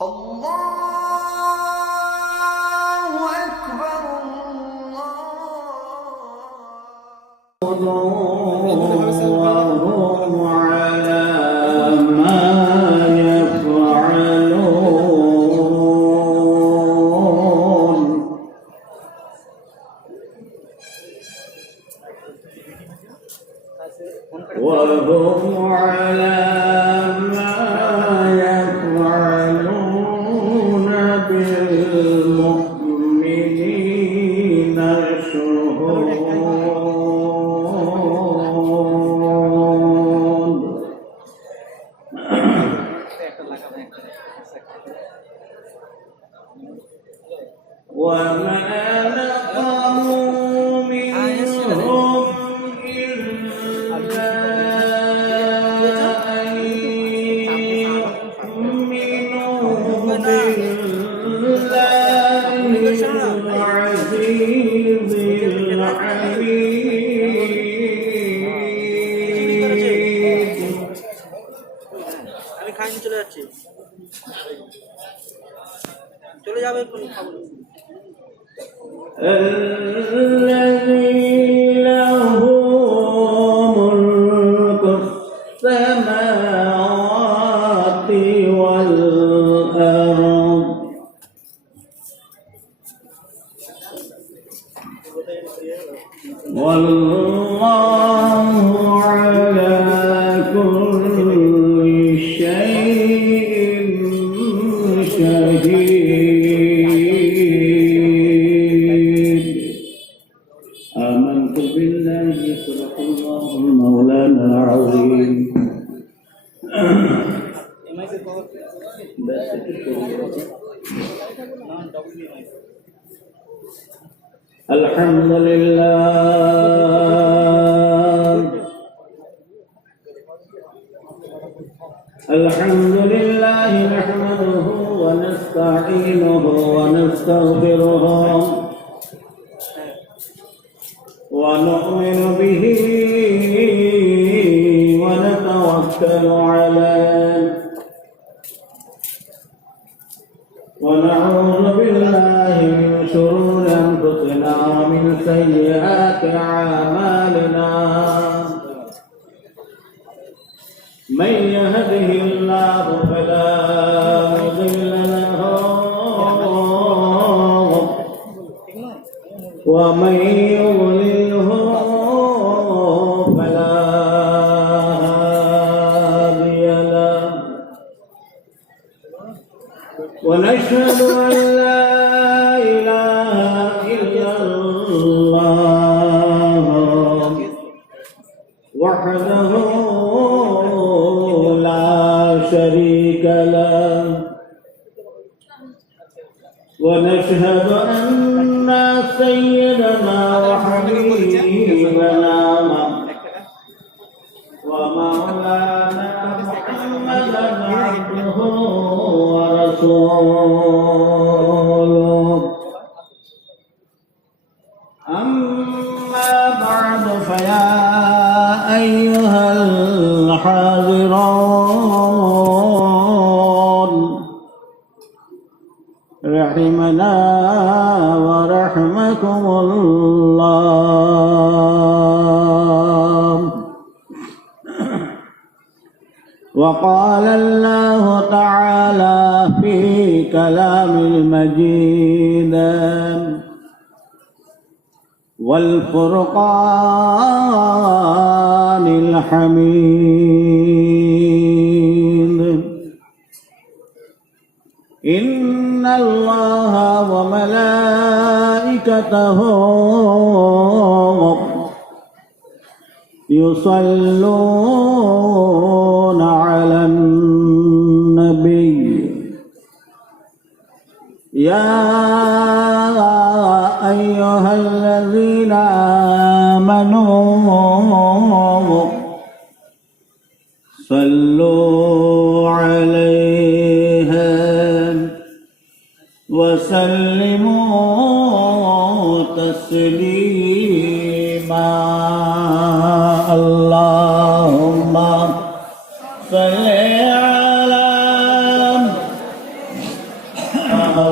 الله أكبر وهم على ما يفعلون وهم على ما يفعلون بالمؤمنين شهود وما نقموا منهم إلا أن يؤمنوا بالله العزيز الحميد আমি খাইনি চলে যাচ্ছি চলে যাবে কোন খবর الذي له ملك السماوات والأرض والله على كل شيء شهيد آمنت بالله صدق الله مولانا العظيم الحمد لله الحمد لله نحمده ونستعينه ونستغفره ونؤمن به ونتوكل عليه ونعوذ بالله من شرور أنفسنا ومن سيئات أعمالنا من يهده الله فلا مضل له ومن يضلله فلا هادي له ونشهد أن لا إله إلا الله وحده لا شريك له ونشهد أن سيدنا وحبيبنا ومولانا محمدا عبده ورسوله أما بعد فيا أيها الحاضرون رحمنا ورحمكم الله وقال الله تعالى في كلام المجيد والفرقان الحميد إن الله وملائكته يصلون على النبي يا أيها الذين آمنوا صلوا عليه وسلموا تسليما اللهم صل على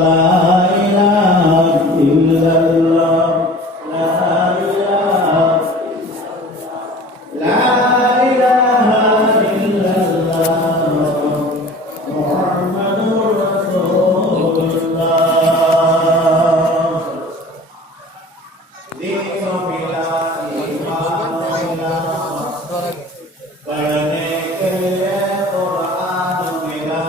লা ইলাহা ইল্লাল্লাহ লা ইলাহা লা ইলাহা ইল্লাল্লাহ মুহাম্মাদুর রাসূলুল্লাহ देखो मिला ईमान मिला पढ़ने के लिए कुरान मिला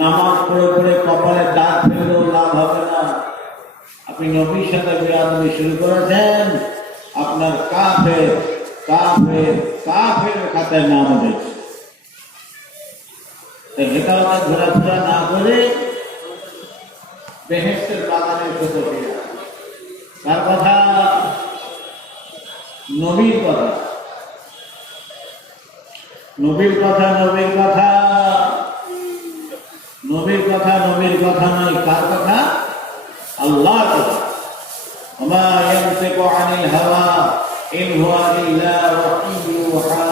নামাজ পড়ে পড়ে কপালে দাগ ফেলেও লাভ হবে না। আপনি নবীর সাথে বিয়াদবি শুরু করেছেন, আপনার কাফের কাফের কাফের খাতায় নাম উঠেছে। হেতাওয়াতে ঘোরাফেরা না করে বেহেশতের বাগানে ঢুকে ফিরা। তার কথা নবীর কথা, নবীর কথা, নবীর কথা, নবীর কথা, নবীর কথা নয়। কার কথা? আল্লাহর কথা। ওমা ইয়ানতিকু আনিল হাওয়া ইন হুয়া ইল্লা ওয়াহয়ুন ইউহা।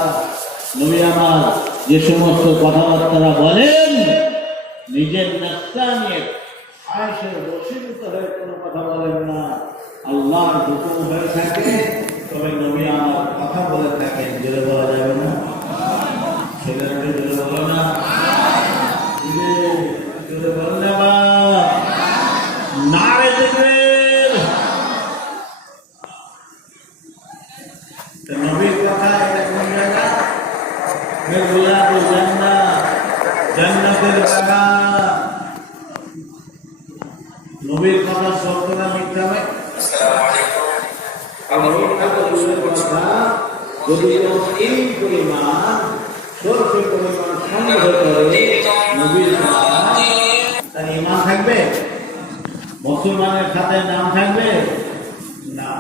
নবী আমার যে সমস্ত কথাবার্তা বলেন নিজের নফসানিয়ত আয়েশের বশীভূত হয়ে কোনো কথা বলেন না, আল্লাহর হুকুম হয়ে থাকে। তবে নবী আমার কথা বলে থাকেন, জোরে বলা যাবে না? ছেলেকে জোরে বলো না, জোরে বলো না বা নারে দেখবেন। নবীর কথা এটা কোন জায়গা? জান্নাতের বাগান। নবীর কথা সত্য না মিথ্যা ভাই? যদি এই পরিমাণ সর্ষে পরিমাণ সংগ্রহ করে নবীর তার ইমান থাকবে? মুসলমানের খাতায় নাম থাকবে না।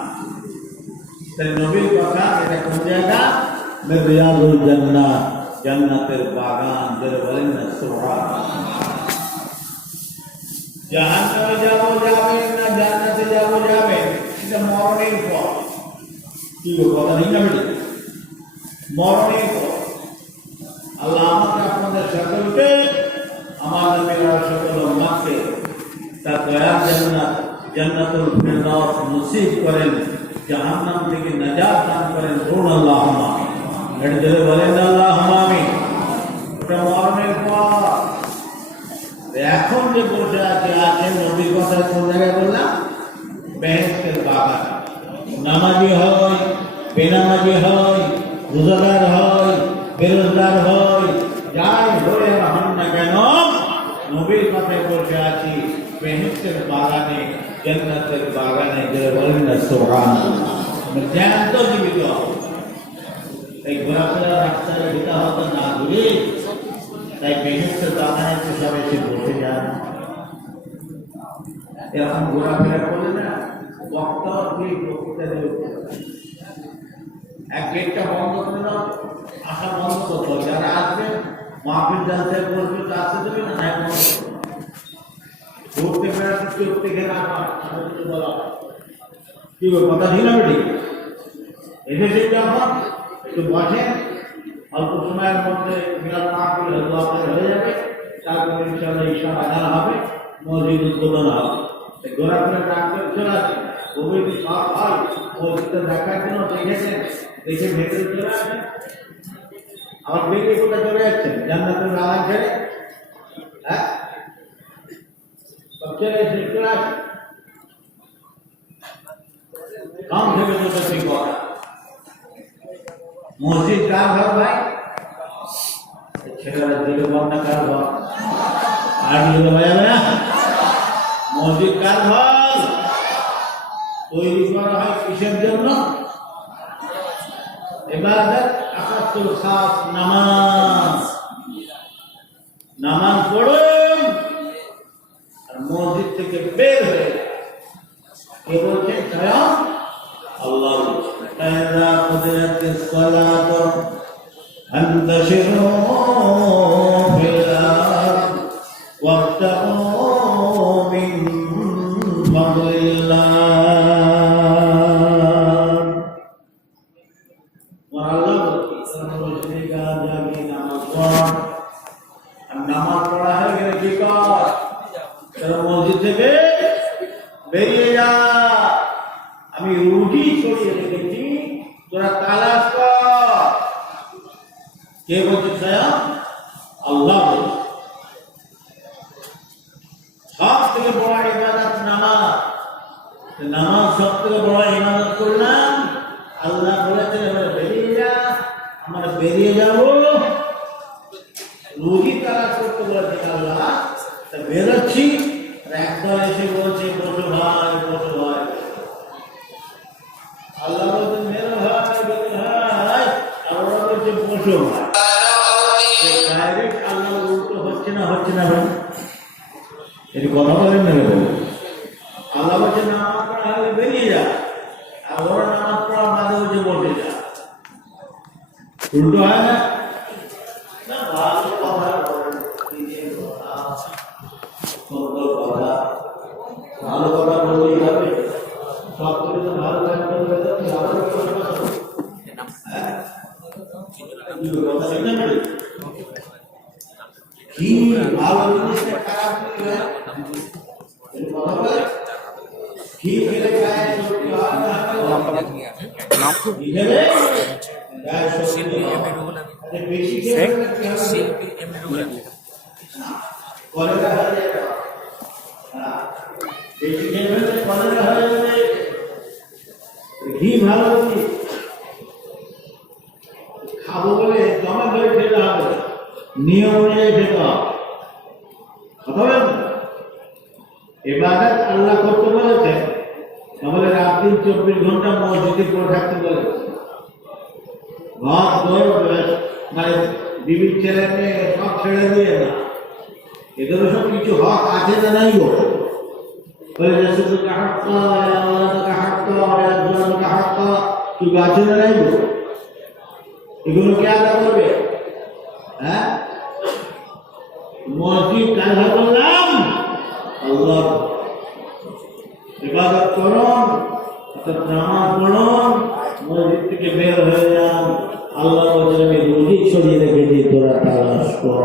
তাই নবীর কথা এটা কোন জায়গা? রিয়াদুল জান্নাত, জান্নাতের বাগান। যারা বলেন না সুবহানাল্লাহ। জাহান্নামে যাবো যাবেন না জান্নাতে যাবো যাবেন, এটা মরণের পর। কি কথা ঠিক না বেটি? মরণের পর। আল্লাহ আমাকে আপনাদের সকলকে, আমার নবীর সকল উম্মতকে তার দয়ার জান্নাত, জান্নাতুল ফিরদাউস নসিব করেন, জাহান্নাম থেকে নাজাত দান করেন। বলুন আল্লাহুম্মা আমিন। এটা যদি বলেন আল্লাহুম্মা আমিন। এটা মরণের পর। এখন যে বসে আছে আছেন নবীর কথা কোন জায়গায় বললাম? বেহেশতের বাগান। নামাজি হয়, বেনামাজি হয়, রোজাদার হয়, বেরোজগার হয়, যাই হয়ে হন না কেন, নবীর কথায় বসে আছি বেহেশতের বাগানে, জান্নাতের বাগানে। যারা বলেন না সুবহানাল্লাহ। জ্ঞান তো জীবিত এই ঘোরাফেরা রাস্তায় যেতে হতো না ঘুরে, তাই বেহেশতের বাগানে তো সব এসে বসে যান। এরকম ঘোরাফেরা করলে না বক্তা দিয়ে বক্তৃতা দেবে। এক গেটটা বন্ধ করে দাও, আসা বন্ধ করতে হবে। যারা আসবে মাহফিল জালসায় বসবে তো আসতে দেবে না, হ্যাঁ বন্ধ ঘুরতে বেড়াতে চড়তে গেলে আমার কিছু বলা কি কথা ঠিক না বেটি? এসেছে যখন একটু বসেন, অল্প সময়ের মধ্যে মিলাদ মাহফিল হয়ে যাবে। তারপরে ইনশাআল্লাহ ঈশা আদান হবে, মসজিদ উদ্বোধন হবে। ঘোরাফেরা ডাক্তার চলে আসে, কবির সব হয় মসজিদটা দেখার জন্য দেখেছেন, দেখে ভেতরে চলে আসেন। আবার বেরিয়ে কোথায় চলে যাচ্ছেন? জান্নাতের বাগান ছেড়ে। হ্যাঁ, সব চলে এসে চলে আসেন। কম থেকে চলতে ঠিক কথা। মসজিদ কার ঘর ভাই? ছেলেরা দিকে বন্যা কার ঘর? আর দিকে বাজাবে না। মসজিদ কার ঘর? তৈরি করা হয় কিসের জন্য? ইবাদত, আকাতুল খাস, নামাজ। নামাজ পড়ুন আর মসজিদ থেকে বের হয়ে কে বলছেন? স্বয়ং আল্লাহ বলছেন, ইযা কুদিয়াতিস সালাতু ফান্তাশিরু ফিল আরদ ওয়াবতাগু মিন ফাদলিল্লাহ। আল্লাহ বলছেন কে বলছে স্বয়ং আল্লাহ বলছে। সব থেকে বড় ইবাদত নামাজ। নামাজ সব থেকে বড় ইবাদত করলাম। আল্লাহ বলেছেন এবারে বেরিয়ে যা, আমরা বেরিয়ে যাব। রুজি তালাশ করতে বলেছেন আল্লাহ, তা বেরোচ্ছি। একদল এসে বলছে বসো ভাই, বসো ভাই। আল্লাহ বলছেন মেরো ভাই, বেরো ভাই, আর ওরা বলছে বসো ভাই। ডাইরেক্ট আল্লাহ উল্টো হচ্ছে না ভাই? এটি কথা বলেন না বলবো। আল্লাহ বলছে নামাজ পড়া হলে বেরিয়ে যা, আর ওরা নামাজ পড়া বাদে হচ্ছে বসে যা। উল্টো হয় না? ভালো কথা বলেন, সুন্দর কথা, ভালো কথা বলতেই হবে। সব থেকে তো ভালো কথা বলতে হবে। কি ভালো জিনিসটা খারাপ কি খেলে গায়ে শক্তি হয় না? কি খেলে গায়ে শক্তি হয়? বেশি খেলে কলেরা হয়ে যাবে। বেশি খেলে কলেরা হয়ে যাবে। ঘি ভালো কি খাবো বলে জমা করে খেতে হবে, নিয়ম অনুযায়ী খেতে হবে। ইবাদত আল্লাহ করতে বলেছে, তাহলে রাত দিন 24 ঘন্টা মসজিদে পড়ে থাকতে বলেছে। ঘর দৌড় মানে বিবির ছেলে মেয়ে সব ছেড়ে দিয়ে না, এদের সব কিছু হক আছে না নাই গো? শুধু আছে না নাই গো? এগুলো কে আদা করবে? হ্যাঁ, মসজিদ কাজা করলাম আল্লাহ ইবাদত করুন, অর্থাৎ নামাজ পড়ুন, মসজিদ থেকে বের হয়ে যান। আল্লাহ বলছেন আমি রুজি ছড়িয়ে রেখেছি, তোরা তালাশ কর।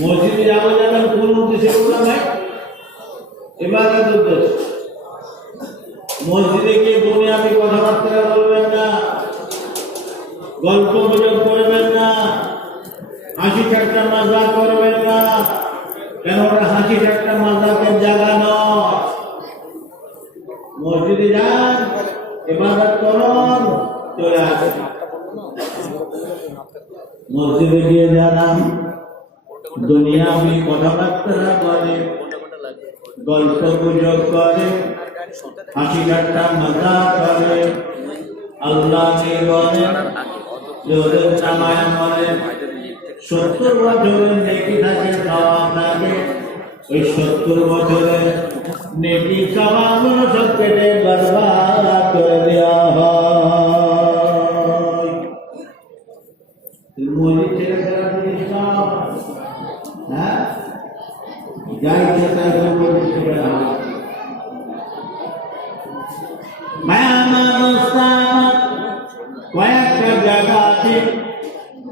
মসজিদে যাবেন কোন উদ্দেশ্যে করলাম ভাই? ইবাদত উদ্দেশ্য। মসজিদে গিয়ে দুনিয়াবি কথাবার্তা বলবেন না, গল্প গুজব করবেন না, হাসি ঠাট্টা মজা করবেন না। কেন ওটা হাসি ঠাট্টা মজাকের জায়গা নয়। মসজিদে যান, ইবাদত করুন, চলে আসেন। মসজিদে গিয়ে জানান দুনিয়াবি কথাবার্তা করে, গল্প গুজব করে, হাসি ঠাট্টা মজা করে, আল্লাহকে বলে, জোরে নামায় বলে, 70 বছরের নেকি থাকে, সওয়াব থাকে। ওই 70 বছরের নেকি সওয়াবগুলো সব কেটে বরবাদ করে দেওয়া হয়। মসজিদ ছেড়ে ফেলা জিনিস নয়। হ্যাঁ, যাই ইচ্ছে তাই করে মসজিদ ছেড়ে হয়। কয়েকটা জায়গা আছে,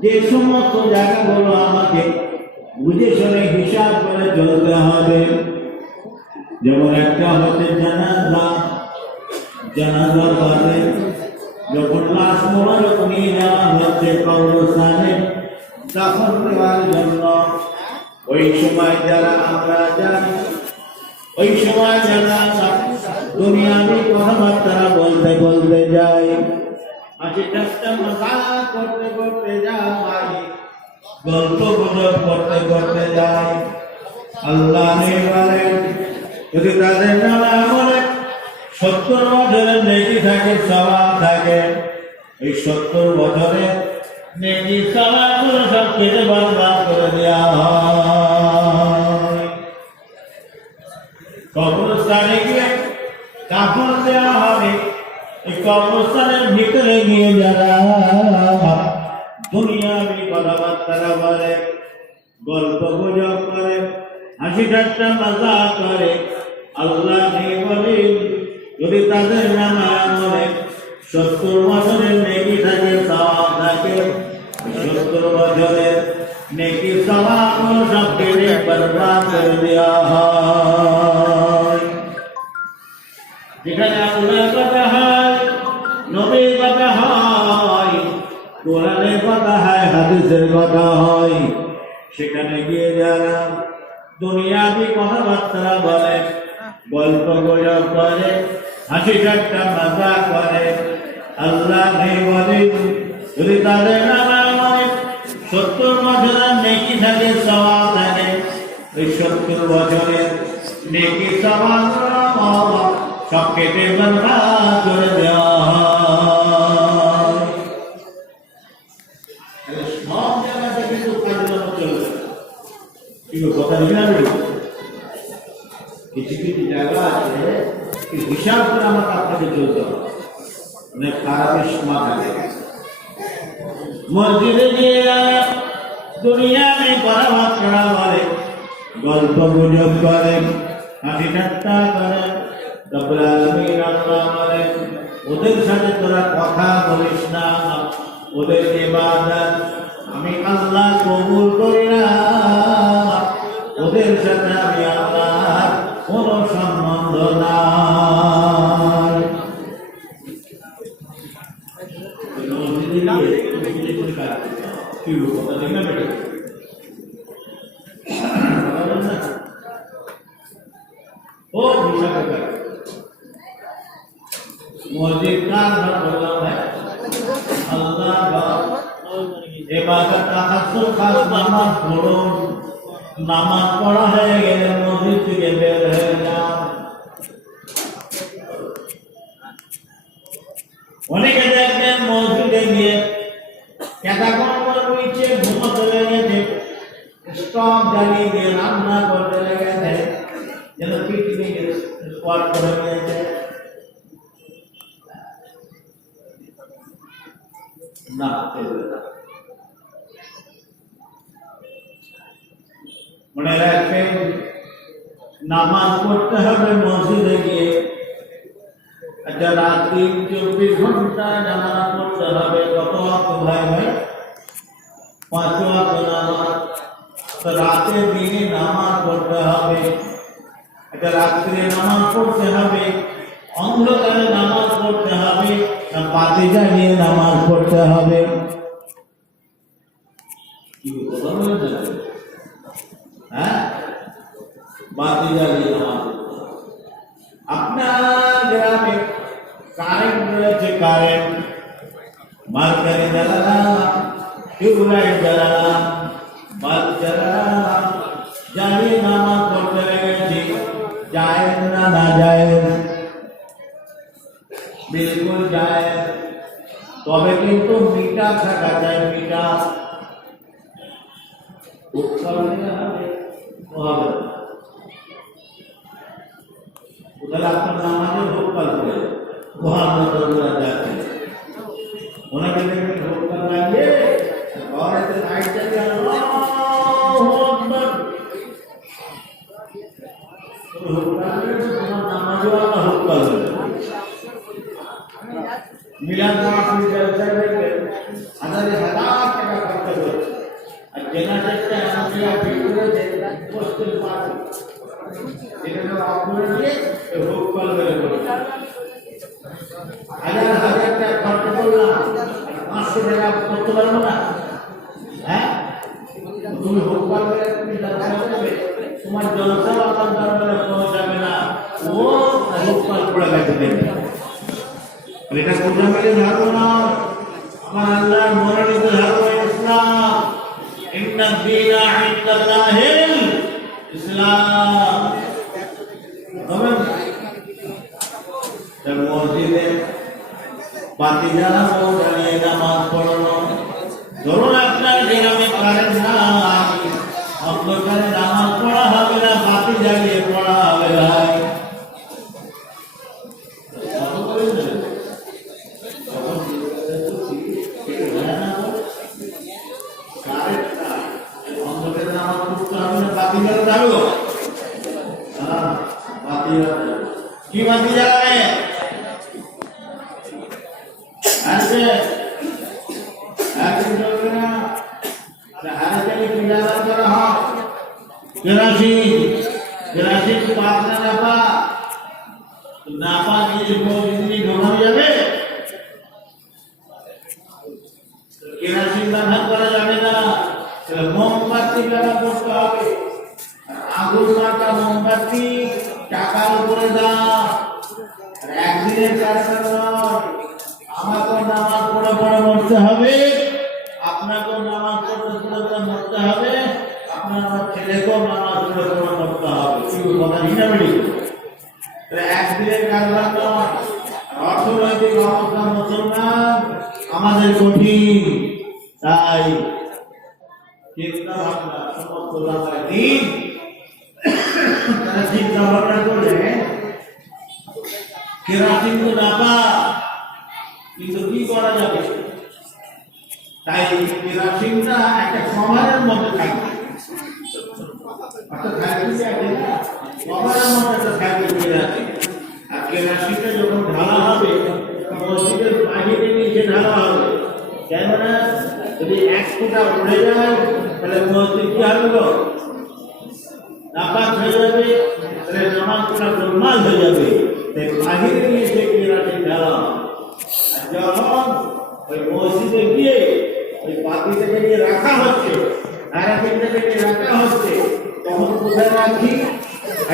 যে সমস্ত জায়গাগুলো আমাকে বুঝে শুনে হিসাব করে চলতে হবে। যেমন একটা হচ্ছে জানাজা। জানাজার বাদে যখন লাশ মোবারক নিয়ে যাওয়া হচ্ছে কবরস্থানে দাফন দেওয়ার জন্য, ওই সময় যারা আমরা যাই, ওই সময় যারা দুনিয়াবি কথাবার্তা বলতে বলতে যাই, হাসি ঠাট্টা মজাক করতে করতে যাই, গল্প গুজব করতে করতে যাই। আল্লাহ বলেন যদি তাদের নামে আমলে 70 বছরের নেকি থাকে, সওয়াব থাকে, এই 70 বছরের নেকি সওয়াবগুলো সব কেটে বরবাদ করে দেওয়া হয়। কবরস্থানে গিয়ে কাফন দেওয়া হবে। এই কবরস্থানের ভিতরে গিয়ে যারা দুনিয়াবি কথাবার্তা বলে, গল্প গুজব করে, হাসি ঠাট্টা মজাক করে, আল্লাহ বলে যদি তাদের নামে আমলে 70 বছরের নেকি থাকে, সওয়াব থাকে, 70 বছরের নেকি সওয়াবগুলো সব কেটে বরবাদ করে দেওয়া হয়। যেখানে আল্লাহর কথা হয়, নবীর কথা হয়, কোরআনের কথা হয়, হাদিসের কথা হয়, সেখানে গিয়ে যারা দুনিয়াবি কথাবার্তা বলে, গল্প গুজব করে, হাসি ঠাট্টা মজা করে, আল্লাহ নেই বলে, যদি তাদের নামা হয় 70 বছরের নেকি থাকে, সওয়াব থাকে, ওই 70 বছরের নেকি সওয়াব সব কেটে বরবাদ করে দেওয়া হয়। সব জায়গাতে কিন্তু কার্যক্রম চলবে, কিন্তু কথা জানাবে কিছু কিছু জায়গা আছে হিসাব করে আমাকে আপনাকে চলতে হবে, অনেক খারাপের সময় থাকে। মসজিদে গিয়ে দুনিয়া নেই কথাবার্তা বলে, গল্প গুজব করে, হাসি ঠাট্টা করে, রব্বুল আলামিন আল্লাহ বলেন ওদের সাথে তোরা কথা বলিস না, ওদের ইবাদত আমি আল্লাহ কবুল করি না, ওদের সাথে আমি আল্লাহ কোনো সম্বন্ধ নাই। मस्जिद का मतलब है अल्लाह का इबादत का खास नमाज पढ़ो, नमाज पढ़ा है ये मस्जिद के बेर है ना, অনেকে দেখবেন মসজিদে গিয়ে কেদাকন করে রয়েছে, ঘুমোতে লেগেছে, স্টক জ্বালিয়ে দিয়ে রান্না করতে লেগেছে, যেন পিকনিক স্পট করে গিয়েছে। না, মনে রাখবেন নামাজ পড়তে হবে মসজিদে গিয়ে। আচ্ছা, রাত্রি 24 ঘন্টা নামাজ পড়তে হবে, কত ওয়াক্ত ভাই ভাই? 5 ওয়াক্ত নামাজ। তো রাতের দিনে নামাজ পড়তে হবে। আচ্ছা, রাত্রে নামাজ পড়তে হবে, অন্ধকারে নামাজ পড়তে হবে, না বাতি জ্বালিয়ে নামাজ পড়তে হবে? কি কথা বলেন? হ্যাঁ, বাতি জ্বালিয়ে নামাজ পড়তে হবে। আপনার গ্রামে কারেন্ট রয়েছে, কারেন্ট মার্কারি জ্বালালাম, টিউবলাইট জ্বালালাম, বাল্ব জ্বালালাম, জ্বালিয়ে নামাজ পড়তে লেগেছি, জায়েজ না না জায়েজ? बिल्कुल जाए, তবে কিন্তু মিটার থাকা যায়, মিটার আপনার নামাজে ভোকাল করে যাচ্ছে, ওনাকে দেখবেন ভোকাল লাগিয়ে ঘরেতে লাইট জ্বালিয়ে তোমার নামাজও আল্লাহ ভোকাল হয়ে মিলাদ মাহফিল জলসায় দেখবেন হাজারে হাজার টাকা খরচ হচ্ছে, আর জেনারেটরটা এমন ভিতরে পোস্টেল পার্টি যেটা অফ করে দিয়ে হুক কল বের করে হাজার হাজার টাকা খরচ করলাম, 500 টাকা করতে পারবো না? হ্যাঁ, তুমি হুক কল বের করবে, তোমার জলসা আপনার দরবারে পৌঁছাবে না, ও হুক কল পড়ে গেছে দেখবে। এটা কোরআনের ধর্ম না, আমার আল্লাহর মনোনীত ধর্ম ইসলাম। ইন্না দীনা ইনদাল্লাহিল ইসলাম। তবে মসজিদে বাতি জ্বালানো, জ্বালিয়ে নামাজ পড়ানো। ধরুন আপনার গ্রামে কারেন্ট নাই, অন্ধকারে নামাজ পড়া হবে না, বাতি জ্বালিয়ে পড়া হবে ভাই। কি বাতি জ্বালাবে? কেরাসিন পাক না নাপা, নাপা নিয়ে ঢোকানো যাবে? কেরাসিন ব্যবহার করা যাবে না, মোমবাতি ব্যবহার করতে হবে। আগুন মার্কা মোমবাতি টাকার উপরে দাম, একদিনের কারখানা নয়। আমাকেও নামাজ পড়ে পড়ে মরতে হবে, আপনাকেও নামাজ পড়তে পড়ে পড়ে মরতে হবে, আপনার আমার ছেলেকেও নামাজ পড়ে পড়ে মরতে হবে। কি কথা ঠিক না বেটি? একদিনের কারখানা নয়। অর্থনৈতিক অবস্থা মুসলমান আমাদের কঠিন, তাই চিন্তা ভাবনা সমস্ত লাগায় দিন তারা চিন্তা ভাবনা করে কেরাসিন তো নাপা, কিন্তু কি করা যাবে? তাই কেরাসিনটা একটা সমাজের মধ্যে থাকবে, সমাজের মধ্যে একটা থাকবে কেরাসিন। আর কেরাসিনটা যখন ঢালা হবে মসজিদের বাহিরে নিচে ঢালা হবে, কেননা যদি এক ফোঁটা উড়ে যায় তাহলে মসজিদ কি হবে? নাপাক হয়ে যাবে, তাহলে নামাজ পড়া গোলমাল হয়ে যাবে। তাই বাহিরে নিয়ে সে কেরাসিন ঢালা। আর যখন ওই মসজিদে গিয়ে ওই পাতিটাকে নিয়ে রাখা হচ্ছে, কেরাসিনটাকে নিয়ে রাখা হচ্ছে, তখন কোথায় রাখি?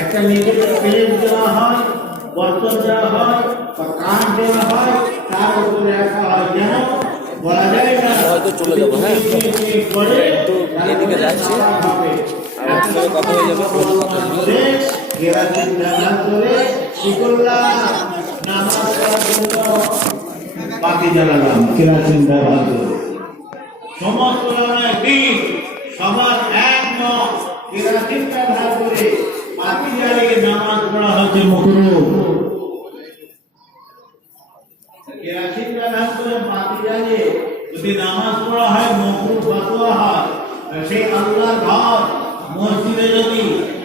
একটা নিজেকে প্লেট দেওয়া হয়, বর্তন দেওয়া হয় বা কাঠ দেওয়া হয়, তার উপরে রাখা হয়। যেন বলা যায় না হয়তো চলে যাবো। হ্যাঁ, একটু এদিকে যাচ্ছি, কথা হয়ে যাবে। কেরাসিন ব্যবহার করে কি করলাম? নামাজ পড়ার জন্য বাতি জ্বালালাম কেরাসিন ব্যবহার করে। সমস্ত দিন সবার একমত, কেরাসিন ব্যবহার করে বাতি জ্বালিয়ে নামাজ পড়া হচ্ছে মাকরুহ। কেরাসিন ব্যবহার করে বাতি জ্বালিয়ে যদি নামাজ পড়া হয় মাকরুহ ফাতোয়া হয়। সেই আল্লাহর ঘর মসজিদে যদি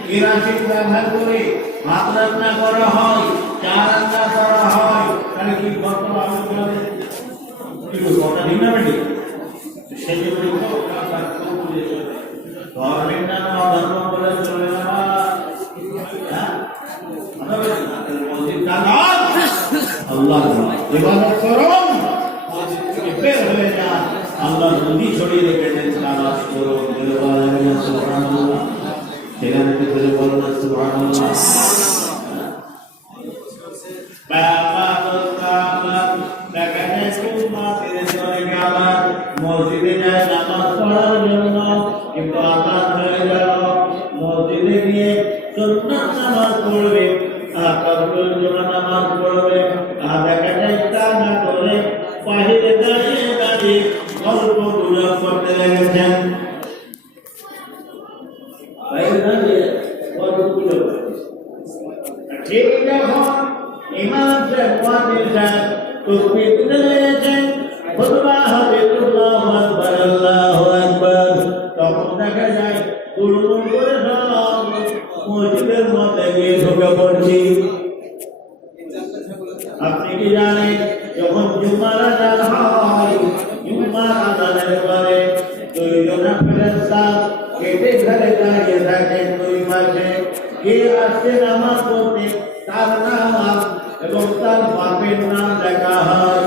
কেরাসিন ব্যবহার করে ভাত রান্না করা হয়, চা রান্না করা হয়, তাহলে কি বর্তমান আলোচনা কথা ঠিক না বেটি? সেই জন্য ধর্মের নাম অধর্ম বলে চলে না। আল্লাহ ইবাদত করুন, মসজিদ থেকে বের হয়ে যান, আল্লাহ নদী ছড়িয়ে রেখেছেন, নামাজ করুন। সুবহানাল্লাহ, সেখানে থেকে বলুন সুবহানাল্লাহ। মসজিদে যায় নামাজ পড়ার জন্য, কিন্তু আজান হয়ে গেল, মসজিদে গিয়ে সুন্নাত নামাজ পড়বে, তারপর নামাজ পড়বে, দেখা যায় তা না করে বাহিরে দাঁড়িয়ে দাঁড়িয়ে গল্প গুজব করতে লেগেছেন। ঠিক যখন ইমাম সাহেব ওয়াজিব সাহেব তাকবীর দিতে লেগেছেন, খুতবা হবে আল্লাহু আকবার আল্লাহু আকবার, তখন দেখা যায় গুড়গুড় করে সব মসজিদের মধ্যে গিয়ে ঢুকে পড়ছি। আপনি কি জানেন যখন জুমার আযান হয়, জুমার আযানের পরে দুইজনা ফেরেশতা কেটে ঘরে দাঁড়িয়ে থাকেন দুই পাশে। কে আসছে নামাজ পড়তে তার নাম এবং তার বাপের নাম লেখা হয়,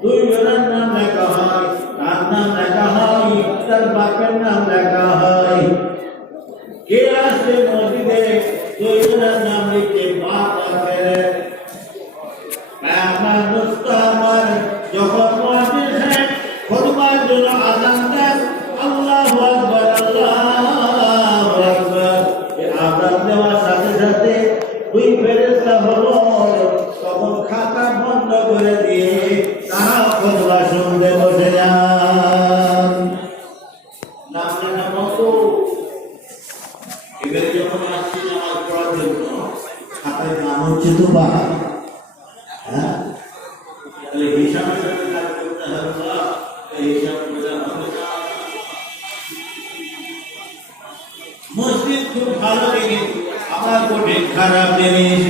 দুইজনের নাম লেখা হয়, তার নাম লেখা হয়, তার বাপের নাম লেখা হয়। কে আসছে মসজিদে দুইজনের নাম লিখে বাপ আছে। আমার দোস্ত আমার যখন মসজিদে খুতবার জন্য আযান দেন, আল্লাহু আকবার আল্লাহু আকবার, এই আযান দেওয়ার সাথে সাথে দুই ফেরেশতা হলো, তখন খাতা বন্ধ করে দিয়ে তারা খুতবা শুনতে বসে যান। নাম লেখা মতো এবারে যখন আসছি নামাজ পড়ার জন্য, খাতায় নাম হচ্ছে তো বা, হ্যাঁ, তাহলে হিসাবের সাথে কাজ করতে হবে না, হিসাব করে হবে না। মসজিদ খুব ভালো জিনিস, আমার কোটে খারাপ জিনিস।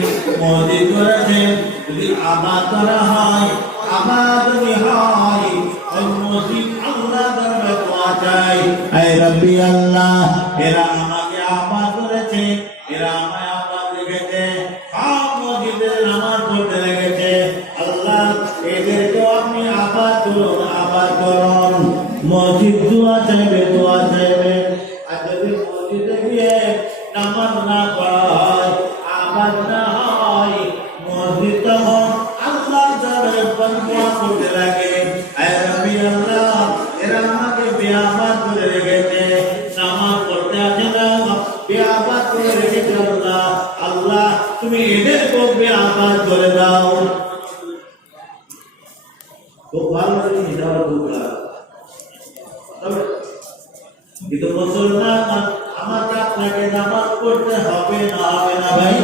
মসজিদ করেছে যদি আবাদ করা হয়, আবাদ যদি হয়, ওই মসজিদ আল্লাহ দরবারে দোয়া চাই, হে রব্বি আল্লাহ, এরা আমাকে আবাদ করেছে, এরা আমায় আবাদ রেখেছে, সব মসজিদে নামাজ পড়তে লেগেছে, আল্লাহ এদেরকে আপনি আবাদ করুন, আবাদ মসজিদ দোয়া চাইবে আর যদি মসজিদে গিয়ে নামাজ না পড়া হয় আবাদ না হয় মসজিদ তখন আল্লাহ যাবে বন্ধুয়া করতে লাগে আয় রবি আল্লাহ এরা আমাকে বেআবাদ করে রেখেছে নামাজ পড়তে আসে না বেআবাদ করে রেখেছে আল্লাহ আল্লাহ তুমি এদেরকে বেআবাদ করে দাও খুব ভালো জিনিস কিন্তু মুসলমান আমাকে আপনাকে নামাজ পড়তে হবে না ভাই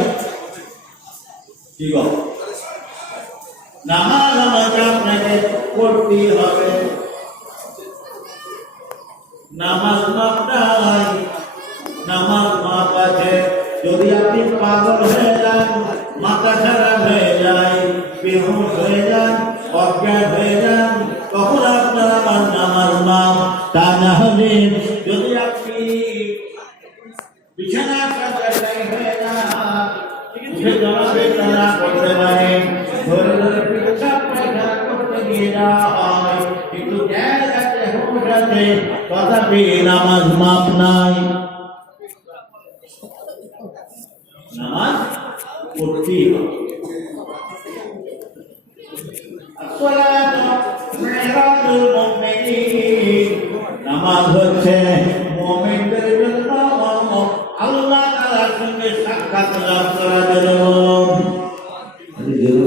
কি গো নামাজ আমাকে আপনাকে পড়তেই হবে নামাজ মাপ নাই নামাজ মাপ আছে যদি আপনি পাগল হয়ে যান মাথা খারাপ হয়ে যায় বেহুশ হয়ে যান অজ্ঞান হয়ে যান তখন আপনার আমার নামাজ মাপ তা না হলে যদি আপনি বিছানা হয়ে যান উঠে জমাবে তারা করতে পারে ধরে ধরে পেশাব পায়খানা করতে গিয়ে যাওয়া হয় কিন্তু জ্ঞান আছে হুঁশ আছে তথাপি নামাজ মাপ নাই নামাজ পড়তেই হবে নামাজ হচ্ছে মুমিনদের জন্য আল্লাহ তাআলার সঙ্গে সাক্ষাৎ লাভ করার জন্য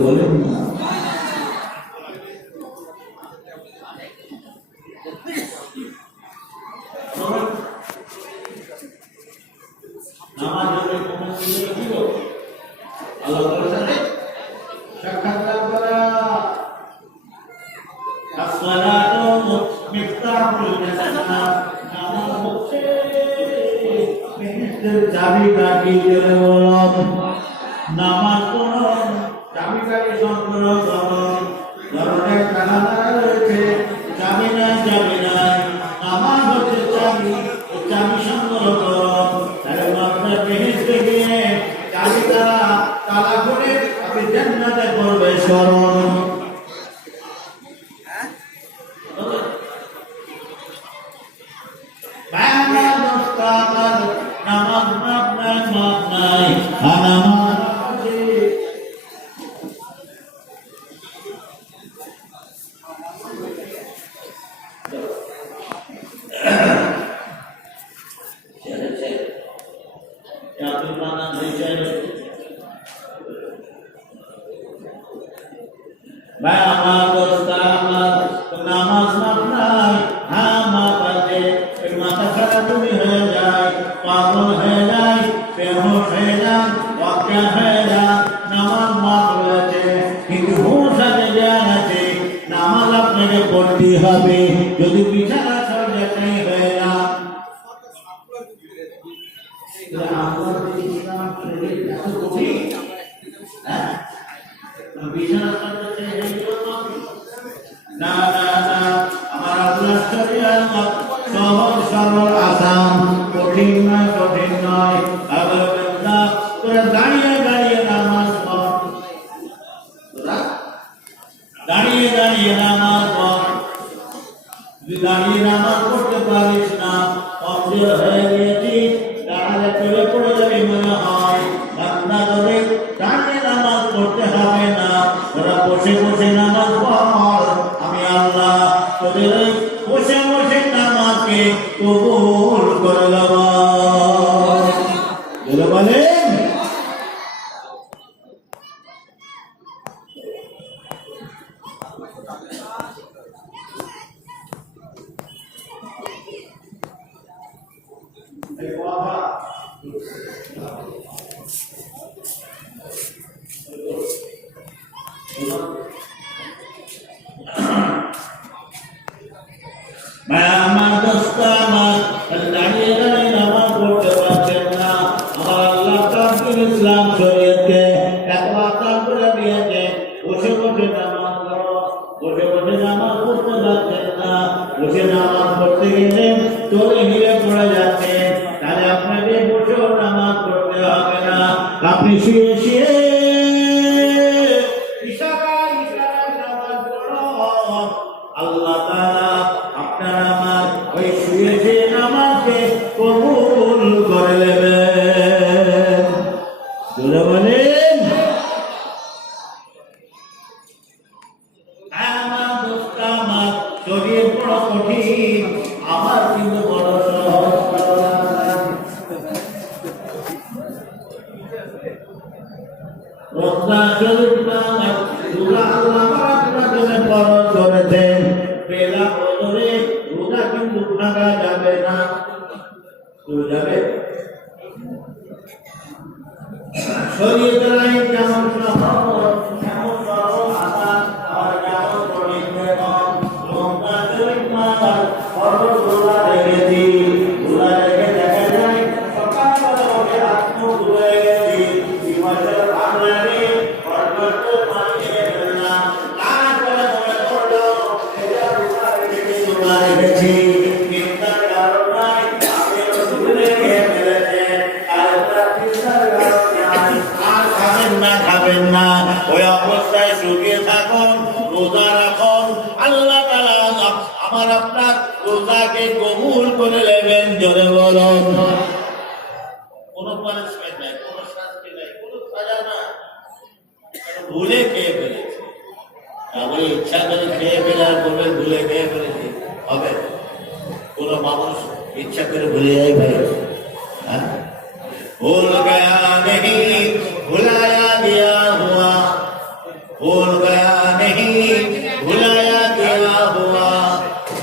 বলেন না নামাজ হচ্ছে মুমিনদের জন্য আল্লাহ তাআলার সাথে সাক্ষাৎ লাভ করা আসসালাতু মিফতাহুল জান্নাহ নামাজ হচ্ছে বেহেশতের চাবিকাঠি জোরে বলুন নামাজ পড়ুন চাবিকাঠি সংগ্রহ করুন ধরনের কানাডা রয়েছে চাবি নাই নামাজ হচ্ছে চাবি চাবি সংগ্রহ করুন তাহলে আপনার বেহেশতে গিয়ে চাবিটা তালা করে আপনি জান্নাতে প্রবেশ করুন নামাজ মাপ নাই নামাজ নামাজ মাপ নাই মাপ আছে মাথা খারাপ তুমি হয়ে যায় পাগল হয়ে যায় বেহুশ হয়ে যান অজ্ঞান হয়ে যান নামাজ মাপ রয়েছে কিন্তু হুঁশ আছে জ্ঞান আছে নামাজ আপনাকে পড়তেই হবে যদি বিছানা সরকারি হয়ে যান বিছানা না আমার আল্লাহ সহজ সরল আসান কঠিন নয় আবার তোরা দাঁড়িয়ে নামাজ পড় দাঁড়িয়ে নামাজ পড় যদি দাঁড়িয়ে নামাজ পড়তে পারিস না কমজোর হয়ে গিয়েছিস দাঁড়ালে চলে পড়ে যাবে মনে হয় বান্দা তোদের দাঁড়িয়ে নামাজ পড়তে হবে না তোরা বসে নামাজ পড় আমি আল্লাহ তোদের বসে নামাজকে কবুল করে দেব বলেন আমার দোস্ত আমার দাঁড়িয়ে নামাজ পড়তে পারছেন না আমার আল্লাহ তাআলা ইসলাম শরীয়তকে এত আসান করে দিয়েছে বসে নামাজ পড়ো বসে নামাজ পড়তে পারছেন না বসে নামাজ পড়তে গেলে চলে হিরে পড়ে যাচ্ছে তাহলে আপনাকে বসেও নামাজ পড়তে হবে না আপনি শুয়ে ইশারায় নামাজ পড়ো আল্লাহ তাআলা আপনার ওই শুয়েছে নামাজকে কবুল করে নেবেন। বলে বলেন আমার দোস্ত আমার শরীর বড় কঠিন, আমার কিন্তু বড় সহজ। রমজান শরীফ নামাজ রোজা আল্লাহ আপনার জন্য ফরজ করেছেন। বেলা বদলে রোজা কিন্তু ভাঙা যাবে না। যাবে শরীয়তের আইন যেমন সহজ তেমন সরল আসান আর যেমন কঠিন তেমন। রমজান শরীফ নামাজ ফরজ রোজা রেখেছি, রোজা রেখে দেখা যায় সকালবেলা উঠে হাত মুখ ধুয়ে গেছি, বিমানের ভাগ লাগে ফরজের পানি খেয়ে ফেললাম, তারপরে মনে পড়লো এটা রোজা রেখেছি, রোজা রেখেছি চিন্তার কারণ নাই, আমি ভুলে খেয়ে ফেলেছেন। আর ওটা চিন্তার কারণ নাই, আর খাবেন না ওই অবস্থায় শুকিয়ে থাকুন, রোজা রাখুন। আল্লাহ তাআলা আমার আপনার রোজাকে কবুল করে নেবেন। জোরে বলুন। কোনো পানিশমেন্ট নাই, কোনো শাস্তি নাই, কোনো সাজা না। ভুলে খেয়ে ফেলেছি, আমি ইচ্ছা করে খেয়ে ফেলে আর বলবেন ভুলে খেয়ে ফেলেছি, হবে? কোনো মানুষ ইচ্ছা করে ভুলে যায় ভাই? হ্যাঁ, ভুল গয়া नहीं भुलाया गया हुआ, भूल गया नहीं भुलाया गया हुआ,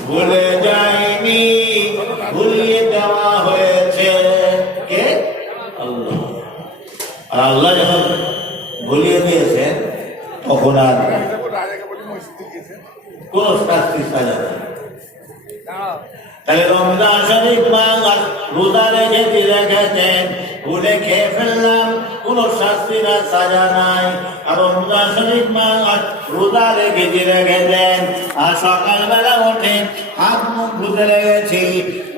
ভুলে যায়নি ভুলিয়ে দেওয়া হয়েছে কে? আল্লাহ। আর আল্লাহ যখন ভুলিয়ে দিয়েছেন তখন আর কোন শাস্তি সাজা নেই। তাহলে রমজান শরীফ মাস রোজা রেখেছেন, ভুলে খেয়ে ফেললাম, কোন শাস্তি না সাজা নাই। আর রমজান শরীফ মাস রোজা রেখেছেন, আর সকালবেলা উঠে হাত মুখ ধুতে লেগেছি,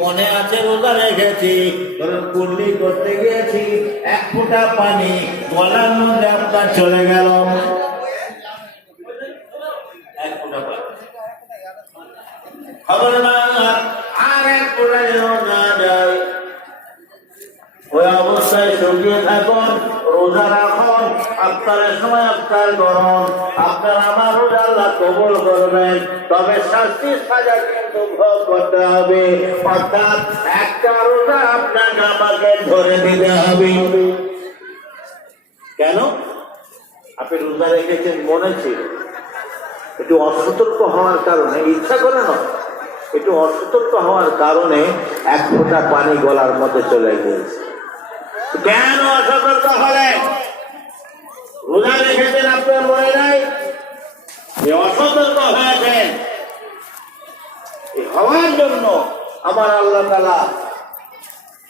মনে আছে রোজা রেখেছি, কুল্লি করতে গিয়েছি, এক ফোঁটা পানি গলার মধ্যে আপনার চলে গেল, এক ফোঁটা পানি খবর না, আর এক ফোঁটা যেন না যায়। ওই অবস্থায় শুকিয়ে থাকুন, রোজা রাখুন, আফতারের সময় আফতার করুন, আপনার আমার রোজা আল্লাহ কবুল করবেন। তবে শাস্তির সাজা কিন্তু ভোগ করতে হবে, অর্থাৎ একটা রোজা আপনাকে আমাকে ধরে দিতে হবে। কেন? আপনি রোজা রেখেছেন মনে ছিল, একটু অসতর্ক হওয়ার কারণে, ইচ্ছা করে না, একটু অসতর্ক হওয়ার কারণে এক ফোঁটা পানি গলার মধ্যে চলে গিয়েছে। কেন অসতর্ক হলেন? রোজা রেখেছেন আপনার মনে নাই, অসতর্ক হয়েছেন। হওয়ার জন্য আমার আল্লাহ তাআলা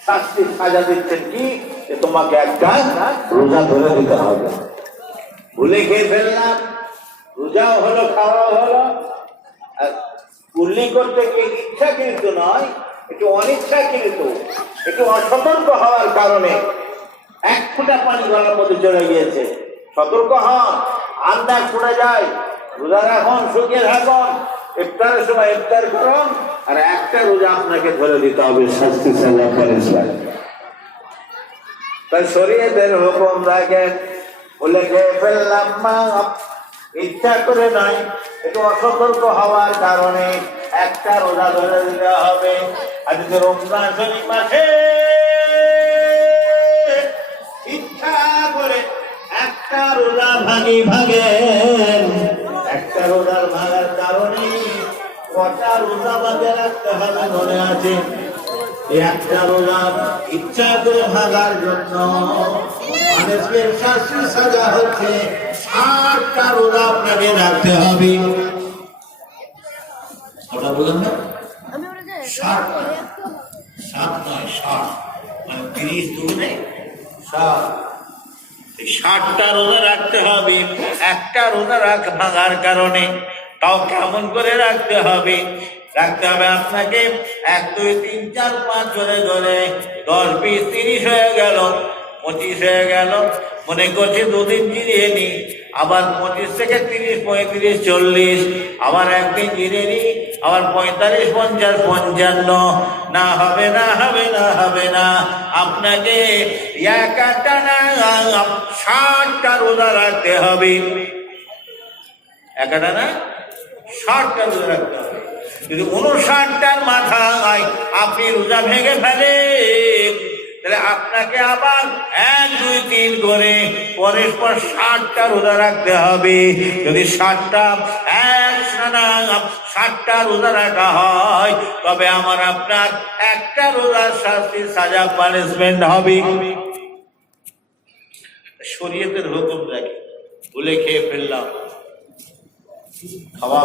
শাস্তির সাজা দিচ্ছেন কি, তোমাকে একটা রোজা ধরে দিতে হবে। ভুলে খেয়ে ফেললাম, রোজাও হলো খাওয়াও হলো, আর কুল্লি করতে গিয়ে ইচ্ছা কিন্তু নয়, একটু অনিচ্ছা কিন্তু, একটু অসতর্ক হওয়ার কারণে এক ফোঁটা পানি গলার মধ্যে চলে গিয়েছে। সতর্ক হন, আন্দাজ পড়ে যায়। রোজা রাখুন, শুকিয়ে থাকুন, ইফতারের সময় ইফতার করুন, আর একটা রোজা আপনাকে ধরে দিতে হবে শাস্তি সাজা করেছেন। তাই শরীয়তের হুকুম রাখেন, বলে খেয়ে ফেললাম মা, ইচ্ছা করে নয়, একটু অসতর্ক হওয়ার কারণে একটা রোজা ধরে দিতে হবে। আর যদি রমজান শরীফ মাসে ইচ্ছা করে একটা রোজা ভাগেন, একটা রোজার ভাগার কারণে কটা রোজা বাদে রাখতে হবে মনে আছে? একটা রোজা ইচ্ছা করে ভাগার জন্য মানুষের শাস্তি সাজা হচ্ছে 60টা রোজা আপনাকে রাখতে হবে। ওটা বললাম না, 60 নয় 60, মানে 30 দুগুণে 60। 60টা রোজা রাখতে হবে একটা রোজা ভাঙার কারণে। তাও কেমন করে রাখতে হবে? রাখতে হবে আপনাকে 1 2 3 4 5 ধরে 10 20 30 হয়ে গেল, 25 হয়ে গেল, মনে করছি 2 দিন জিরিয়ে নি, আবার 25 থেকে 30, 35, 40, আবার একদিন জিরিয়ে নি, আবার 45, 50, 55। না হবে না, হবে না, হবে না। আপনাকে একটা না 60টা রোজা রাখতে হবে। একটা না 60টা রোজা রাখতে হবে। যদি 59টার মাথায় আপনি রোজা ভেঙে ফেলেন, তাহলে আপনাকে আবার 1, 2, 3 করে পরস্পর 60টা রোজা রাখতে হবে। যদি 60টা রোজা রাখা হয়, তবে আমার আপনার একটা রোজার শাস্তি, সাজা, পানিশমেন্ট হবে। শরীয়তের হুকুম রাখি, ভুলে খেয়ে ফেললাম, খাওয়া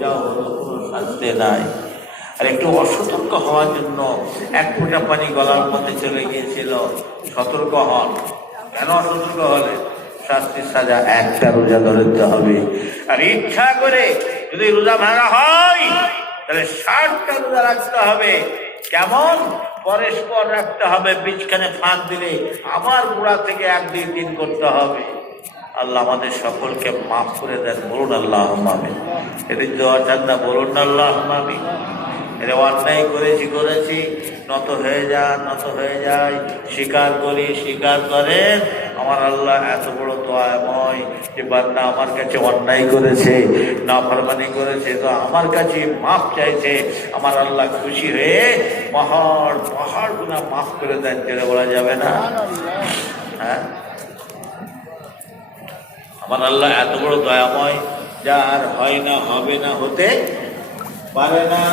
যা হলো, কোনো শাস্তি নাই। আর একটু অসতর্ক হওয়ার জন্য 1 ফোঁটা পানি গলার মধ্যে চলে গিয়েছিল, সতর্ক হন। কেন অসতর্ক হলে? শাস্তি, সাজা, একটা রোজা ধরতে হবে। আর ইচ্ছা করে যদি রোজা ভাঙা হয়, তাহলে 60টা রোজা রাখতে হবে। কেমন? পরস্পর রাখতে হবে, বীজখানে ফাঁক দিলে আবার গোড়া থেকে 1, 2, 3 করতে হবে। আল্লাহ আমাদের সকলকে মাফ করে দেন, বলুন আল্লাহুম্মা আমিন। এদিন দোয়া চান না, বলুন আল্লাহুম্মা আমিন। এর অন্যায় করেছি, নত হয়ে যান, নত হয়ে যায়, স্বীকার করি, স্বীকার করেন। আমার আল্লাহ এত বড় দয়াময় যে বান্দা আমার কাছে অন্যায় করেছে, নাফরমানি করেছে, তো আমার কাছে মাফ চাইছে। আমার আল্লাহ খুশি হয়ে পাহাড় গুনাহ মাফ করে দেন, যেটা বলা যাবে না? হ্যাঁ, আমার আল্লাহ এত বড় দয়াময়, যা আর হয় না, হবে না, হতে পারে না।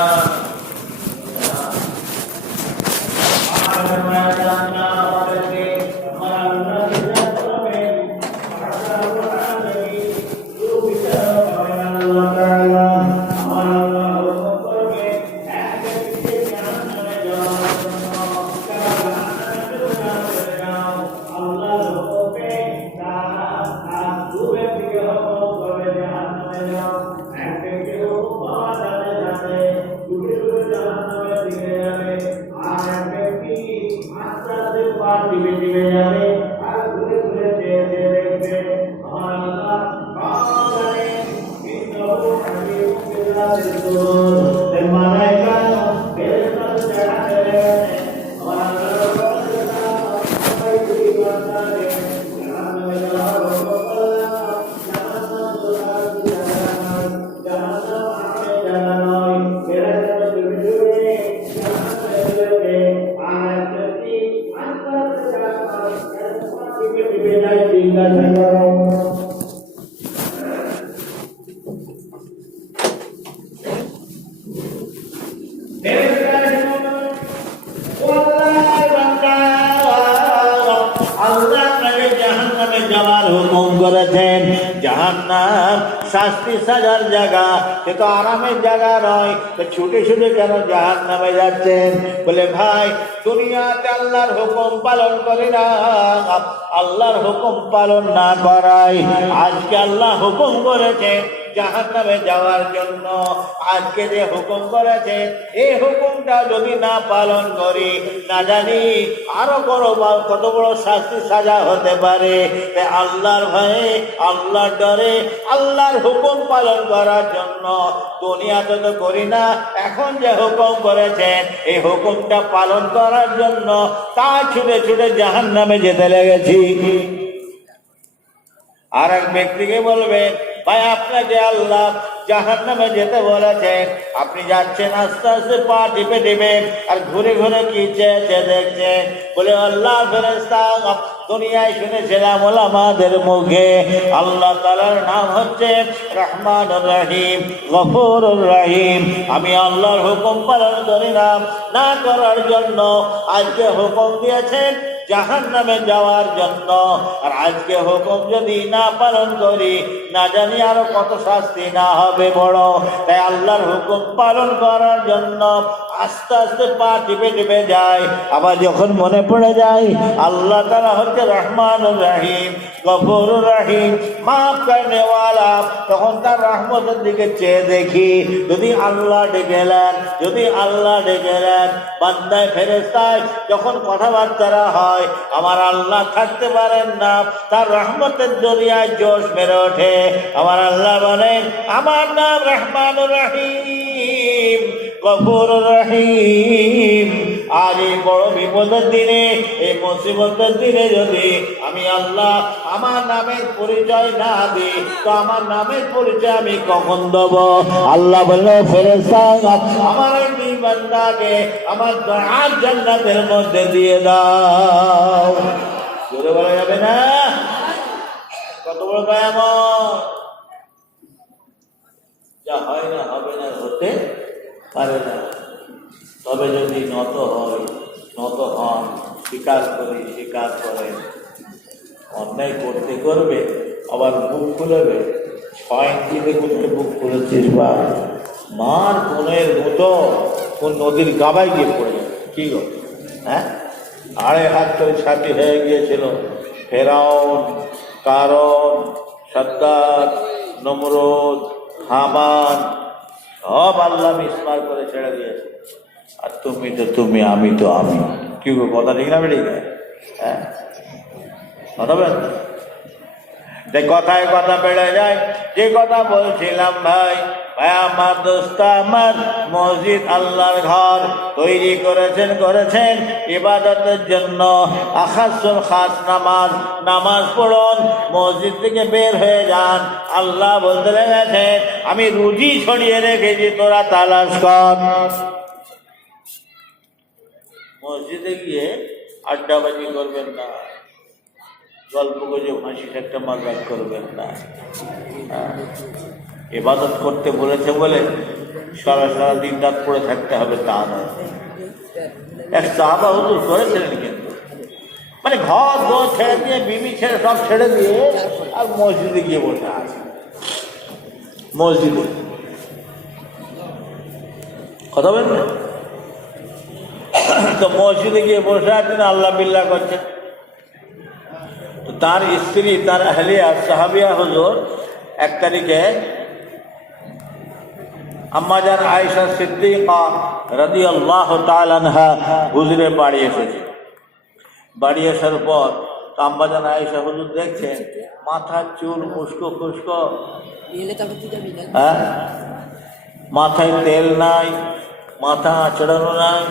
জাহান্নাম শাস্তি সাজার জায়গা, সে তো আরামের জায়গা নয়। ছুটে ছুটে কেন জাহান্নামে যাচ্ছেন? বলে ভাই, দুনিয়াতে আল্লাহর হুকুম পালন করি না, আল্লাহর হুকুম পালন না করাই। আজকে আল্লাহ হুকুম করেছে জাহান্নামে যাওয়ার জন্য। আজকে যে হুকুম করেছে, এই হুকুমটা যদি না পালন করি, না জানি আরো কত বড় শাস্তি সাজা হতে পারে। আল্লাহর ভয়ে, আল্লাহর ডরে, আল্লাহর হুকুম পালন করার জন্য দুনিয়াতে তো করি না, এখন যে হুকুম করেছেন এই হুকুমটা পালন করার জন্য তা ছুটে ছুটে জাহান্নামে যেতে লেগেছি। আর এক ব্যক্তিকে বলবেন, ভাই আপনাকে আল্লাহ জাহান্নামে যেতে বলেছেন, আপনি যাচ্ছেন আস্তে আস্তে পা টিপে টিপে, আর ঘুরে ঘুরে কি চেয়ে দেখছেন? বলে আল্লাহ ফেরেশতা, দুনিয়ায় শুনেছিলাম ওলামাদের মুখে আল্লাহ তাআলার নাম হচ্ছে রহমানুর রহিম, গফুরুর রহিম। আমি আল্লাহর হুকুম পালন করি না করার জন্য আজকে হুকুম দিয়েছেন জাহান্নামে যাওয়ার জন্য। আর আজকে হুকুম যদি না পালন করি, না জানি আরো কত শাস্তি না হবে বড়। তাই আল্লাহর হুকুম পালন করার জন্য আস্তে আস্তে পা টিপে টিপে যায়। আবার যখন মনে পড়ে যায় আল্লাহ তাআলা হচ্ছে রহমানুর রহিম, গফুর রহিম, মাফ করনে ওয়ালা। তখন তার রহমতের দিকে চেয়ে দেখি, যদি আল্লাহ ডেকেলেন, যদি আল্লাহ ডেকেলেন, বান্দায় ফেরেশতায় যখন কথাবার্তা হয়, আমার আল্লাহ থাকতে পারেন না, তার রহমতের দরিয়ায় জোশ মেরে ওঠে। আমার আল্লাহ বলেন, আমার নাম রহমানুর রহিম, গফুর রহিম। আর এই বড় বিপদের দিনে, এই মুসিবতের দিনে যদি আমি আল্লাহ আমার নামের পরিচয় না দিই, তো আমার নামের পরিচয় আমি কখন দেব? আল্লাহ বলল, ফেরেশতা আমার এই দুই বান্দাকে আমার দয়ার জান্নাতের মধ্যে দিয়ে দাও। জোরে বলা যাবে না? কত বড় দয়াময়! যা হয় না, হবে না, হতে পারে না। তবে যদি নত হয়, নত হন, স্বীকার করি, স্বীকার করেন, অন্যায় করতে করবে, আবার বুক খুলবে। 6 ইঞ্চিতে করতে বুক খুলেছিস বা মার কোনের মতো কোন নদীর গাবায় গিয়ে পড়ে যাবে। কি গো, হ্যাঁ? 2.5 হাত করে ছাতি হয়ে গিয়েছিল। ফেরাউন, কারণ, সাদ্দাত, নমরুদ, হামান সব আল্লাহ মিসমার করে ছেড়ে দিয়েছে। আর তুমি তো তুমি, আমি তো আমি। কি গো, কথা ঠিক না বেরিয়ে? হ্যাঁ, কথা বলেন। কথায় কথা বেড়ে যায়। যে কথা বলছিলাম ভাই, আমার দোস্ত আমার, মসজিদ আল্লাহর ঘর তৈরি করেছেন ইবাদতের জন্য। আখাসুল খাস নামাজ, নামাজ পড়ুন, মসজিদ থেকে বের হয়ে যান। আল্লাহ বলতে লেগেছেন, আমি রুজি ছড়িয়ে রেখেছি, তোরা তালাশ কর। মসজিদে গিয়ে আড্ডাবাজি করবেন না, গল্প গুজব, হাসি ঠাট্টা মাজাক করবেন না। ইবাদত করতে বলেছে বলে সারা দিন রাত পড়ে থাকতে হবে তা নয়। এক সাহাবা হুজুর করেছিলেন, কিন্তু মানে ঘর দোর ছেড়ে দিয়ে, বিবি ছেড়ে, সব ছেড়ে দিয়ে আর মসজিদে গিয়ে বসে আছে। মসজিদে কথা বলবেন তো, মসজিদে গিয়ে বসে আছেন, আল্লাহ বিল্লাহ করছেন। তো তার স্ত্রী, তার আহলিয়া সাহাবিয়া হুজুর 1 তারিখে আম্মাজান আয়েশা সিদ্দিকা রাদিয়াল্লাহু তাআলা আনহা হুজুরের বাড়ি এসেছে। বাড়ি আসার পর আম্মাজান আয়েশা হুজুর দেখছেন মাথার চুল উস্কো খুস্কো, হ্যাঁ, মাথায় তেল নাই, মাথা আঁচড়ানো নাই,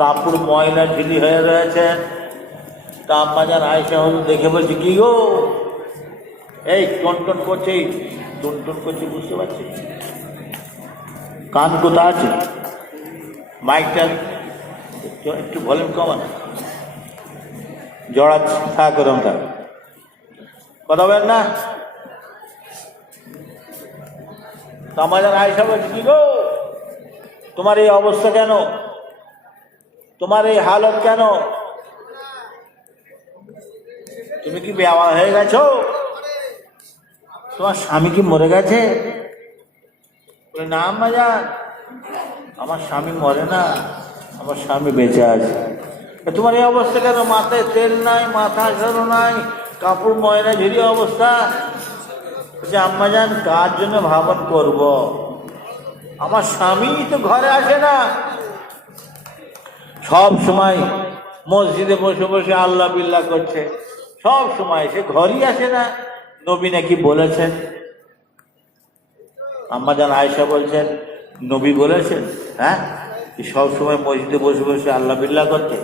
কাপড় ময়লা ঢিলি হয়ে রয়েছে। তা আম্মাজান আয়েশা হুজুর দেখে বলছে, কি গো, এই টন করছে, টন করছে, বুঝতে পারছি, কান কোথা আছে? মাইকটা একটু ভলিউম কমান, জড়া থাক, ওরম থাক, কথা বলেন না। তো আম্মাজান আয়েশা বলছে, কি গো, তোমার এই অবস্থা কেন, তোমার এই হালত কেন? তুমি কি বেওয়া হয়ে গেছো? তোমার স্বামী কি মরে গেছে? না আম্মাজান, আমার স্বামী মরে না, আমার স্বামী বেঁচে আছে। তোমার এই অবস্থা কেন? মাথায় তেল নাই, মাথা আঁচড়ানো নাই, কাপড় ময়লা ঝেড়ে অবস্থা। বলছে, আম্মাজান, কার জন্য ভাবন করব? আমার স্বামী তো ঘরে আসে না, সব সময় মসজিদে বসে বসে আল্লাহ বিল্লাহ করছে, সব সময় সে ঘরই আসে না। নবী নাকি বলেছেন। আম্মাজান আয়েশা বলছেন, নবী বলেছেন? হ্যাঁ, সব সময় মসজিদে বসে বসে আল্লাহ বিল্লাহ করতে?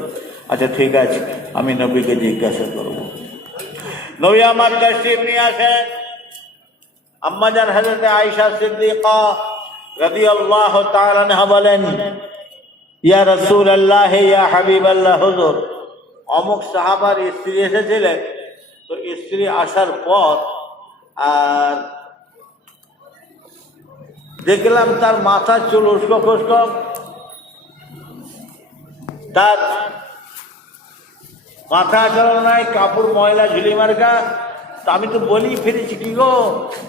আচ্ছা ঠিক আছে, আমি নবীকে জিজ্ঞাসা করব। নবী আমার তাশরীফ নিয়ে আসেন। আম্মাজান হযরত আয়েশা সিদ্দিকা রাদিয়াল্লাহু তাআলা আনহা বলেন, ইয়া রাসূলুল্লাহ, ইয়া হাবিবাল্লাহ, হুজুর, অমুক সাহাবার স্ত্রী এসেছিলেন। তো স্ত্রী আসার পর আর দেখলাম তার মাথার চুল উস্কো খুস্কো, তার মাথা আঁচড়ানো নাই, কাপড় ময়লা ঝুলি মার্কা। তো আমি তো বলি ফিরেছি, কি গো,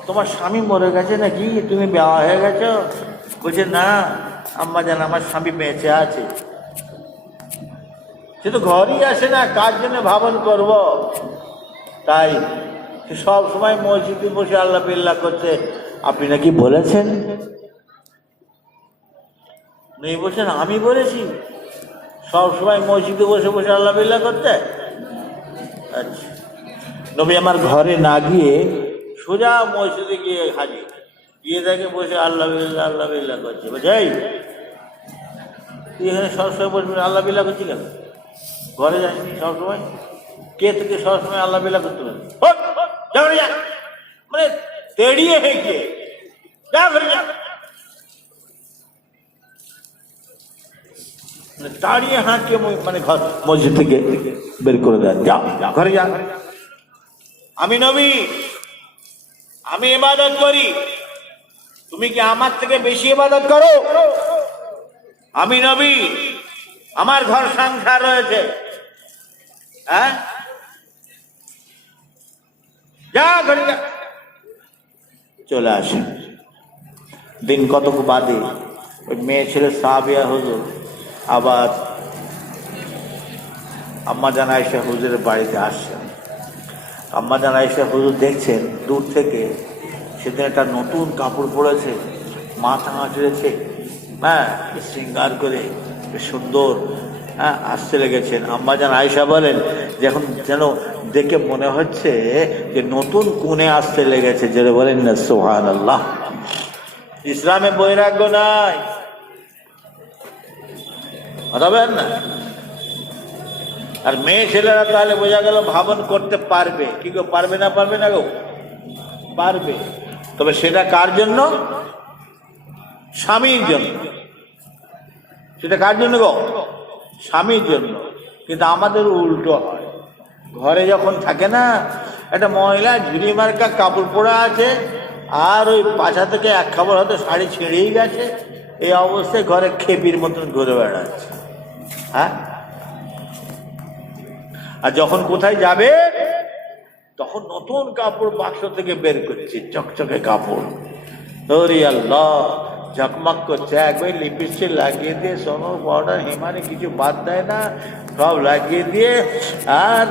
তোমার স্বামী মরে গেছে নাকি, তুমি বেওয়া হয়ে গেছো? বলছে, না আম্মাজান, আমার স্বামী বেঁচে আছে, সে তো ঘরই আসে না, কার জন্য ভাবন করব? তাই সব সময় মসজিদে বসে আল্লাহ বিল্লাহ করছে। আপনি নাকি বলেছেন? নেই বলছেন আমি বলেছি সব সময় মসজিদে বসে বসে আল্লাহ বিল্লাহ করতে। আচ্ছা, নবী আমার ঘরে না গিয়ে সোজা মসজিদে গিয়ে হাজির, গিয়ে দেখে বসে আল্লাহ বিল্লাহ করছে। বলছে এই তুই এখানে সবসময় বসবি আল্লাহ বিল্লাহ করছি কেন? ঘরে যায়নি সবসময়? কে থেকে সবসময় আল্লাহ বিল্লাহ করতে পারে? মানে তেড়িয়ে হেঁকে যা ঘরে যা, দাঁড়িয়ে হাঁটকে মানে ঘর মসজিদ থেকে বের করে দেন, যা ঘরে যা। আমি নবী, আমি ইবাদত করি, তুমি কি আমার থেকে বেশি ইবাদত করো? আমি নবী, আমার ঘর সংসার রয়েছে। হ্যাঁ, যা ঘরে যা। চলে আসে। দিন কতক বাদে ওই মেয়ে ছেলে সাহাবিয়া হুজুর আবার আম্মা জান আয়েশা হুজুরের বাড়িতে আসছেন। আম্মা জান আয়েশা হুজুর দেখছেন দূর থেকে সেদিন একটা নতুন কাপড় পরেছে, মাথা আঁচড়েছে, হ্যাঁ শৃঙ্গার করে বেশ সুন্দর, হ্যাঁ আসতে লেগেছেন। আম্মা জান আয়েশা বলেন যে এখন যেন দেখে মনে হচ্ছে যে নতুন কুনে আসতে লেগেছে। যেটা বলেন না সুবহানাল্লাহ। ইসলামে বৈরাগ্য নাই, বুঝবেন না। আর মেয়ে ছেলেরা তাহলে বোঝা গেল ভাবন করতে পারবে। কি গো পারবে না? পারবে না গো? পারবে। তবে সেটা কার জন্য? স্বামীর জন্য। সেটা কার জন্য গো? স্বামীর জন্য। কিন্তু আমাদের উল্টো হয়। ঘরে যখন থাকে না একটা মহিলা ঝুড়ি মার্কা কাপড় পরা আছে আর ওই পাছা থেকে এক খাবার হয়তো শাড়ি ছিঁড়েই গেছে, এই অবস্থায় ঘরে খেপির মতন ঘুরে বেড়াচ্ছে। হ্যাঁ, আর যখন কোথায় যাবে তখন নতুন কাপড় বাক্স থেকে বের করছে, চকচকে কাপড়। ওরে আল্লাহ, ঝকমক করছে। একবার লিপস্টিক লাগিয়ে দিয়ে সোনো পাউডার হিমানি কিছু বাদ দেয় না, সব লাগিয়ে দিয়ে আর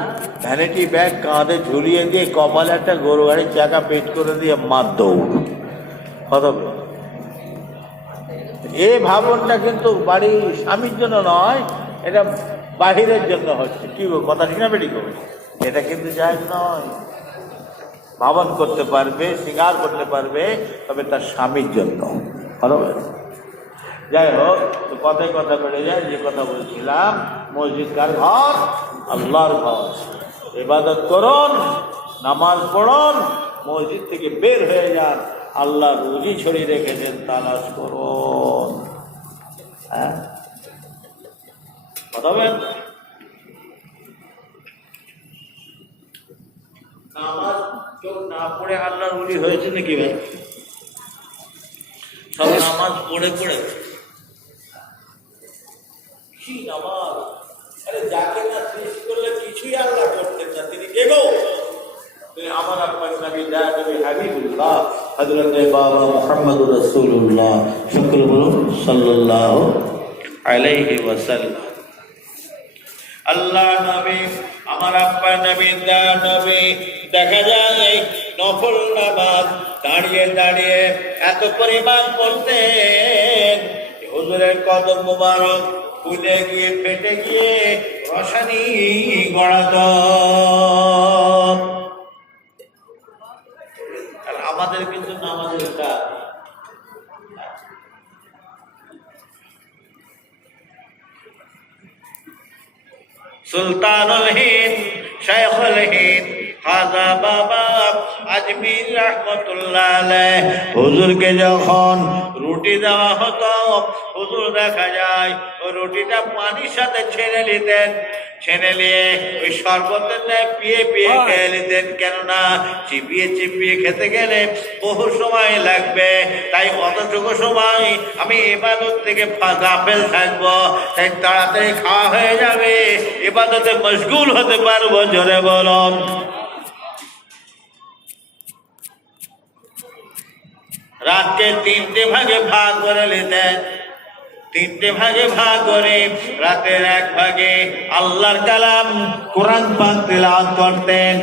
ভ্যানিটি ব্যাগ কাঁধে ঝুলিয়ে দিয়ে কপালে একটা গরু গাড়ির চাকা পেট করে দিয়ে মার দৌড়। কত এ ভাবনটা কিন্তু বাড়ির স্বামীর জন্য নয়, এটা বাহিরের জন্য হচ্ছে। কি কথা ঠিক না বেটি? এটা কিন্তু জায়েজ নয়। ভাবন করতে পারবে, শৃঙ্গার করতে পারবে, তবে তার স্বামীর জন্য। ভালো। যাই হোক, কথায় কথা বেড়ে যায়। যে কথা বলছিলাম, মসজিদ কার ঘর? আল্লাহর ঘর। ইবাদত করুন, নামাজ পড়ুন, মসজিদ থেকে বের হয়ে যান। আল্লাহ রুজি ছড়িয়ে রেখেছেন, তালাশ করুন। হ্যাঁ, কথা বলেন। নামাজ কেউ না পড়ে আল্লাহ রুজি হয়েছে নাকি ভাই? সব নামাজ পড়ে পড়ে। কি নামাজ! আরে যাকে না সৃষ্টি করলে কিছুই আল্লাহ করতেন না, তিনি কে গো? আমার আপনার নবী নবী হাবিবুল্লাহ হযরত বাবা মুহাম্মদুর রাসূলুল্লাহ সকলে বলুন সাল্লাল্লাহু আলাইহি ওয়াসাল্লাম। আল্লাহ নবী, আমার আব্বা নবী নবী, দেখা যায় নফল নামাজ দাঁড়িয়ে দাঁড়িয়ে এত পরিমাণ পড়তেন, হুজুরের কদম মোবারক ফুলে গিয়ে ফেটে গিয়ে রসানি গড়াত। আমাদের কিন্তু নামাজের কাজ। সুলতানুল হিন্দ শাইখুল হিন্দ খাজা বাবা আজমির রহমতুল্লাহ আলাইহ, হুজুরকে যখন রুটি দেওয়া হতো, হুজুর দেখা যায় ওই রুটিটা পানির সাথে ছেড়ে নিতেন। ছেড়ে নিয়ে ওই শরবতের ন্যায় পিয়ে পিয়ে খেয়ে নিতেন। কেননা চিপিয়ে চিপিয়ে খেতে গেলে বহু সময় লাগবে, তাই অতটুকু সময় আমি ইবাদত থেকে গাফেল থাকবো, তাই তাড়াতাড়ি খাওয়া হয়ে যাবে, ইবাদতে মশগুল হতে পারবো। জোরে বলুন। রাতকে 3টে ভাগে ভাগ করে নিতেন। তিনটে ভাগে ভাগ করে রাতের এক ভাগে আল্লাহর কালাম কোরআন পাক তিলাওয়াত করতেন,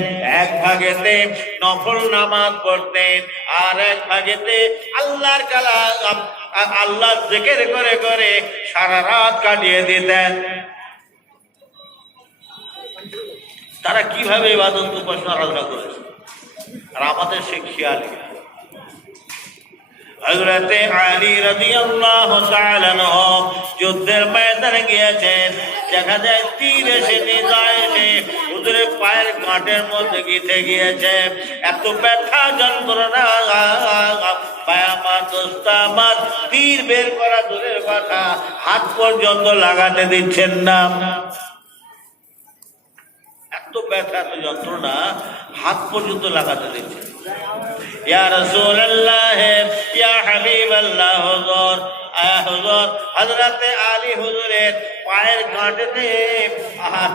এক ভাগেতে নফল নামাজ পড়তেন, আর এক ভাগেতে আল্লাহর কালাম আল্লাহর জিকির করে করে সারা রাত কাটিয়ে দিতেন। তারা কিভাবে ইবাদত উপাসনা আরাধনা করেছে আর আমাদের সে খেয়াল নেই। হযরত আলী রাদিয়াল্লাহু তাআলা আনহু যুদ্ধের ময়দানে গিয়েছেন, দেখা যায় তীর এসে নিজায় এসে হুজুরের পায়ের গাঁটের মধ্যে গিথে গিয়েছে। এত ব্যথা যন্ত্রণা, আমার দোস্ত আমার তীর বের করা দূরের কথা, হাত পর্যন্ত লাগাতে দিচ্ছেন না। এত ব্যথা এত যন্ত্রণা, হাত পর্যন্ত লাগাতে দিচ্ছেন। ইয়া রাসূলুল্লাহ ইয়া হাবিবাল্লাহ হুজুর, হুজুর হযরত আলী হুজুরের পায়ের গাঁটেতে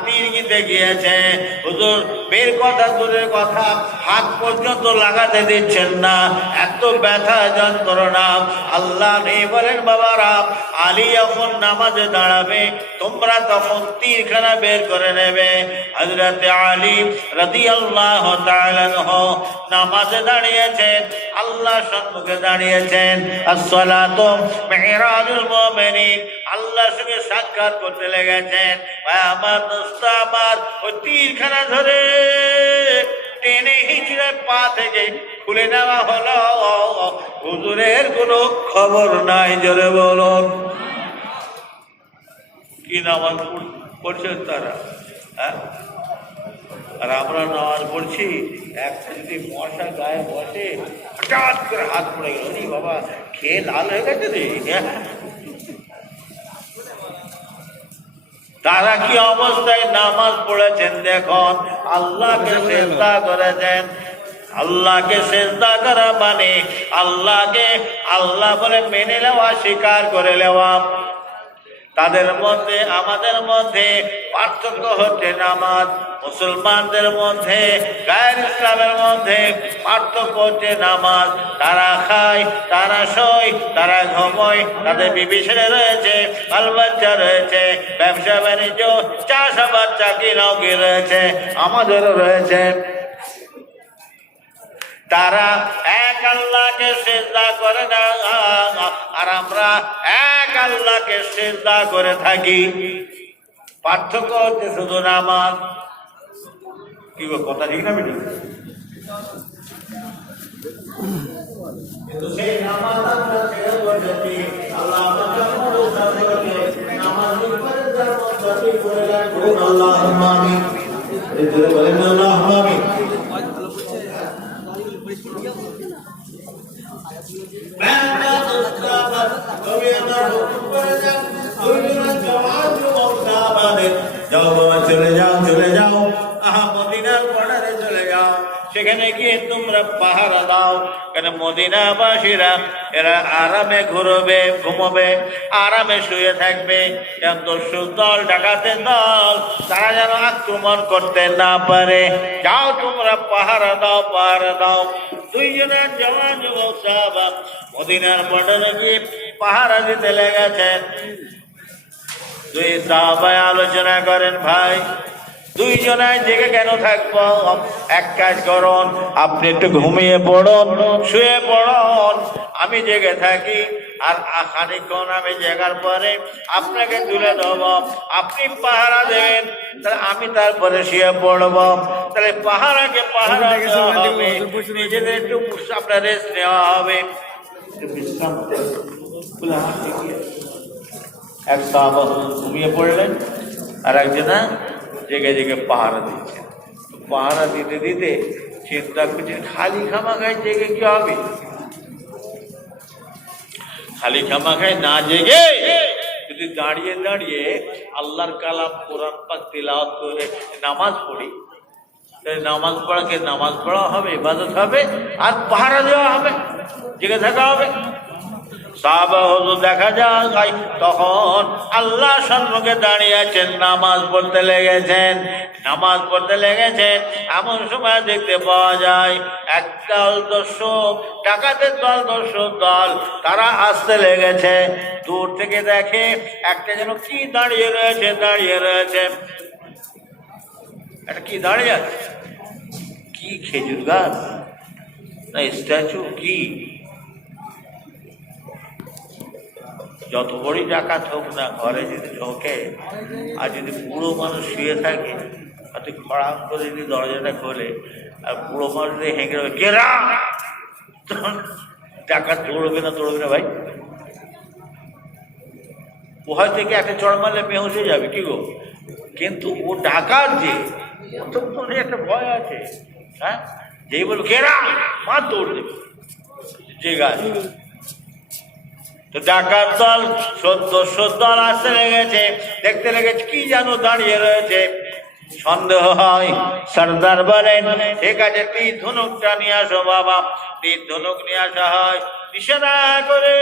তীর গিতে গিয়েছে, হুজুর বের কথা দূরের কথা, হাত পর্যন্ত লাগাতে দিচ্ছেন না, এত ব্যথা যন্ত্রণা। আল্লাহ নেই বলেন, বাবারা আলী যখন নামাজে দাঁড়াবে তোমরা তখন তীরখানা বের করে নেবে। হযরত আলী রাদিয়াল্লাহু তাআলা আনহু নামাজে দাঁড়িয়েছেন, আল্লাহ সম্মুখে দাঁড়িয়েছেন। আসসালাতু মিরাজুল মুমিনিন, আল্লাহর সঙ্গে সাক্ষাৎ করতে লেগেছেন। আমার দোস্ত আমার ওই তীরখানা ধরে টেনে হিঁচড়ে পা থেকে খুলে নেওয়া হলো, হুজুরের কোনো খবর নাই। জোরে বলুন, কি নামাজ পড়ছেন তারা, হ্যাঁ? আর আমরা নামাজ পড়ছি, একটা যদি মশা গায়ে বসে হঠাৎ করে হাত পড়ে গেল, বাবা খেয়ে লাল হয়ে গেছে রে। তারা কি অবস্থায় নামাজ পড়েছেন দেখুন, আল্লাহকে সিজদা করেছেন। আল্লাহকে সিজদা করা মানে আল্লাহকে আল্লাহ বলে মেনে নেওয়া, স্বীকার করে নেওয়া। তাদের মধ্যে আমাদের মধ্যে পার্থক্য হচ্ছে নামাজ। মুসলমানদের মধ্যে গায়ের ইসলামের মধ্যে পার্থক্য হচ্ছে নামাজ। তারা খায়, তারা শোয়, তারা ঘুমোয়, তাদের বিবি ছেলে রয়েছে, বাল বাচ্চা রয়েছে, ব্যবসা বাণিজ্য, চাষাবাদ, চাকরি নৌকি রয়েছে, আমাদেরও রয়েছে। তারা এক আল্লাহকে সিজদা করে না, আর আমরা এক আল্লাহকে সিজদা করে থাকি। পার্থক্য হচ্ছে শুধু নামাজ। কি কথা ঠিক না বেটি? কিন্তু সেই নামাজ আমরা ছেড়ে বসেছি। আল্লাহ আমাদের নামাজ করে দেন। আল্লাহুম্মা আমিন। এদের বলেন আল্লাহুম্মা আমিন। যাও বাবা, চলে যাও, চলে যাও, মদিনার বর্ডারে চলে যাও, সেখানে গিয়ে তোমরা পাহারা দাও। কেন মদিনাবাসীরা এরা আরামে ঘুরবে, ঘুমোবে, আরামে শুয়ে থাকবে। দস্যুর দল, ডাকাতের দল, তারা যেন আক্রমণ করতে না পারে। যাও তোমরা পাহারা দাও, পাহারা দাও। দুইজনের জওয়ান যুবক সাহাবা মদিনার বর্ডারে গিয়ে পাহারা দিতে লেগেছেন। দুই সাহাবায় আলোচনা করেন, ভাই দুইজনায় জেগে কেন থাকবো? এক কাজ করুন, আপনি একটু ঘুমিয়ে পড়ুন, শুয়ে পড়ুন, আমি জেগে থাকি। আর খানিকক্ষণ আমি জেগার পরে আপনাকে তুলে দেব, আপনি পাহারা দেবেন, তাহলে আমি তারপরে শুয়ে পড়ব। তাহলে পাহারাকে পাহারা দেওয়া হবে, নিজেদের একটু আপনার রেস্ট নেওয়া হবে, বিশ্রাম। এক সাহাবা ঘুমিয়ে পড়লেন, আর একজনা জেগে জেগে পাহারা দিচ্ছে। পাহারা দিতে দিতে চিন্তা করছেন, খালি খামাখায় জেগে কি হবে? খালি খামাখায় না জেগে যদি দাঁড়িয়ে দাঁড়িয়ে আল্লাহর কালাম কোরআন পাক তিলাওয়াত করে নামাজ পড়ি, তাহলে নামাজ পড়াকে নামাজ পড়া হবে, ইবাদত হবে, আর পাহারা দেওয়া হবে, জেগে থাকা হবে। সাহাবা হুজুর দেখা যায় তখন আল্লাহ সম্মুখে দাঁড়িয়ে আছেন, নামাজ পড়তে লেগেছেন। নামাজ পড়তে লেগেছেন এমন সময় দেখতে পাওয়া যায় একদল দর্শক, ডাকাতের দল, দর্শক দল, তারা আসতে লেগেছে। দূর থেকে দেখে একটা যেন কি দাঁড়িয়ে রয়েছে, দাঁড়িয়ে রয়েছে। একটা কি দাঁড়িয়ে আছে, কি খেজুর গাছ না স্ট্যাচু কি? যত বড়ই ডাকাত হোক না, ঘরে যদি ঢোকে আর যদি বুড়ো মানুষ শুয়ে থাকে, হয়তো খড়াম করে যদি দরজাটা খোলে আর বুড়ো মানুষ যদি হেঁকে রবে কেরা, ডাকাত দৌড়বে না, দৌড়বে না ভাই? ওহার থেকে একটা চড় মারলে বেহুশ হয়ে যাবে কি গো। কিন্তু ও ডাকাত যে, অত একটা ভয় আছে। হ্যাঁ, যেই বলবো কেরা, মা দৌড় দেবে যে গাছ। তো ডাকাত দল, দস্যুর দল আসতে লেগেছে, দেখতে লেগেছে কি যেন দাঁড়িয়ে রয়েছে। সন্দেহ হয়, সর্দার বলেন ঠিক আছে তীর ধনুকটা নিয়ে আসো বাবা। তীর ধনুক নিয়ে আসা হয়, ইশারা করে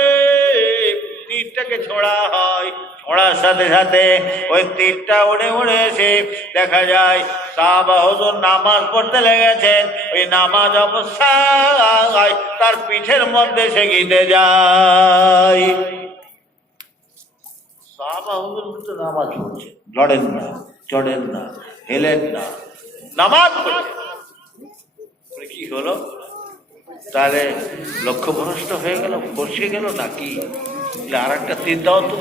তীরটাকে ছোড়া হয়। ছোড়ার সাথে সাথে ওই তীরটা উড়ে উড়ে এসে দেখা যায় সাহাবা হুজুর নামাজ পড়তে লেগেছেন। ওই নামাজ অবস্থায় তার পিঠের মধ্যে সে গিতে যায়। সাহাবা হুজুর কিন্তু নামাজ পড়ছে, লড়েন না, চড়েন না, হেলেন না, নামাজ পড়ছে। কি হলো তাহলে? লক্ষ্যভ্রষ্ট হয়ে গেল, ফসকে গেল নাকি? আর একটা তীর দাও তো।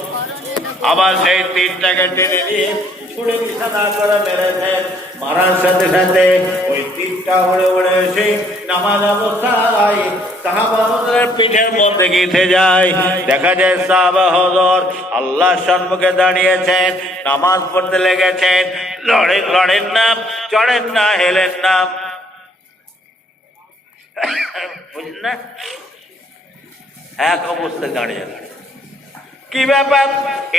আবার সেই তীরটাকে টেনে নিয়ে ছুড়ে নিশানা করে মেরেছেন। মারার সাথে সাথে ওই তীরটা উড়ে উড়ে এসে নামাজ অবস্থায় সাহাবা হুজুরের পিঠের মধ্যে গেঁথে যায়। দেখা যায় সাহাবা হুজুর আল্লাহর সম্মুখে দাঁড়িয়েছেন, নামাজ পড়তে লেগেছেন। লড়েন না, চড়েন না, হেলেন না, বুঝলেন না? এক অবস্থায় দাঁড়িয়ে কি ব্যাপার?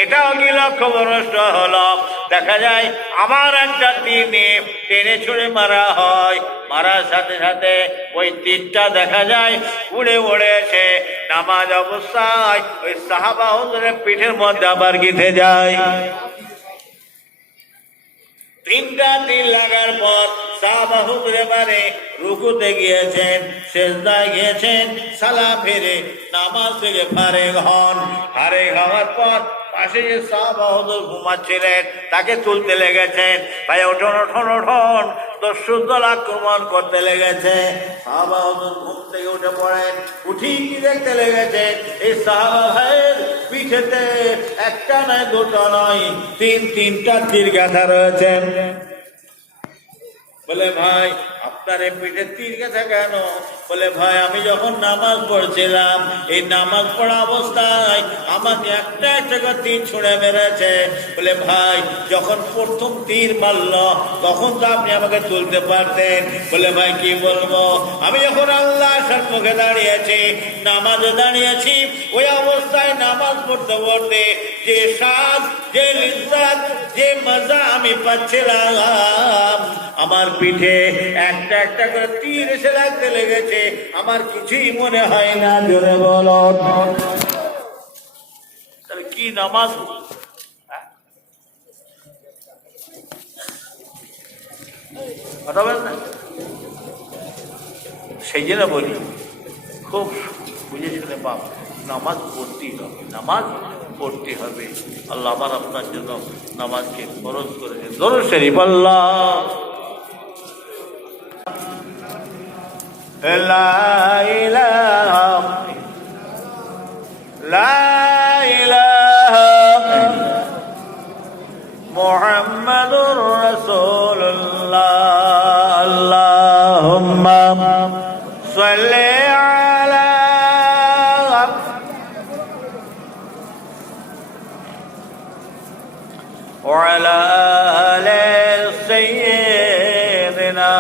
এটাও কি লক্ষ্যভ্রষ্ট হলো? দেখা যায় আমার একটা তীর নিয়ে টেনে ছুঁড়ে মারা হয়। মারার সাথে সাথে ওই তীরটা দেখা যায় উড়ে উড়ে এসে নামাজ অবস্থায় ওই সাহাবা হুজুরের পিঠের মধ্যে আবার গেঁথে যায়। তিনটা তীর লাগার পর সাহাবা হুজুর এবারে রুকুতে গিয়েছেন, সেজদায় গিয়েছেন, সালাম ফিরে নামাজ থেকে ফারেগ হন। ফারেগ হওয়ার পর পাশে যে সাহাবা হুজুর ঘুমাচ্ছিলেন তাকে তুলতে লেগেছেন। ভাই ওঠন ওঠন ওঠন, দস্যুর দল আক্রমণ করতে লেগেছে। সাহাবা হুজুর ঘুম থেকে উঠে পড়েন, উঠি কি দেখতে লেগেছেন এই সাহাবা ভাইয়ের পিঠেতে একটা নয়, দুটো নয়, তিনটা তীর গাঁথা রয়েছে। বলে ভাই আপনার এই পিঠে তীর গাঁথা কেন? বলে ভাই আমি যখন নামাজ পড়ছিলাম, এই নামাজ পড়া অবস্থায় আমাকে একটা একটা করে তীর ছুঁড়ে মেরেছে। বলে ভাই যখন প্রথম তীর মারল তখন তো আপনি আমাকে তুলতে পারতেন। বলে ভাই কি বলবো, আমি যখন আল্লাহ সম্মুখে দাঁড়িয়েছি, নামাজে দাঁড়িয়েছি, ওই অবস্থায় নামাজ পড়তে পড়তে যে স্বাদ, যে লিজ্জাত, যে মজা আমি পাচ্ছিলাম, আমার পিঠে একটা একটা করে তীর এসে লাগতে লেগেছে, আমার কিছুই মনে হয় না। জোরে বলো তাহলে কি নামাজ? কথা বলেন না। সেই জন্য বলি খুব বুঝে শুনে বাপ, নামাজ পড়তেই হবে, নামাজ পড়তে হবে। আল্লাহ আমার আপনার জন্য নামাজকে ফরজ করেছেন। দরুদ শরীফ। আল্লাহ লা ইলাহা মুহাম্মাদুর রাসূলুল্লাহ। আল্লাহুম্মা সাল্লি আলা ওয়া আলা আলি সাইয়্যিদিনা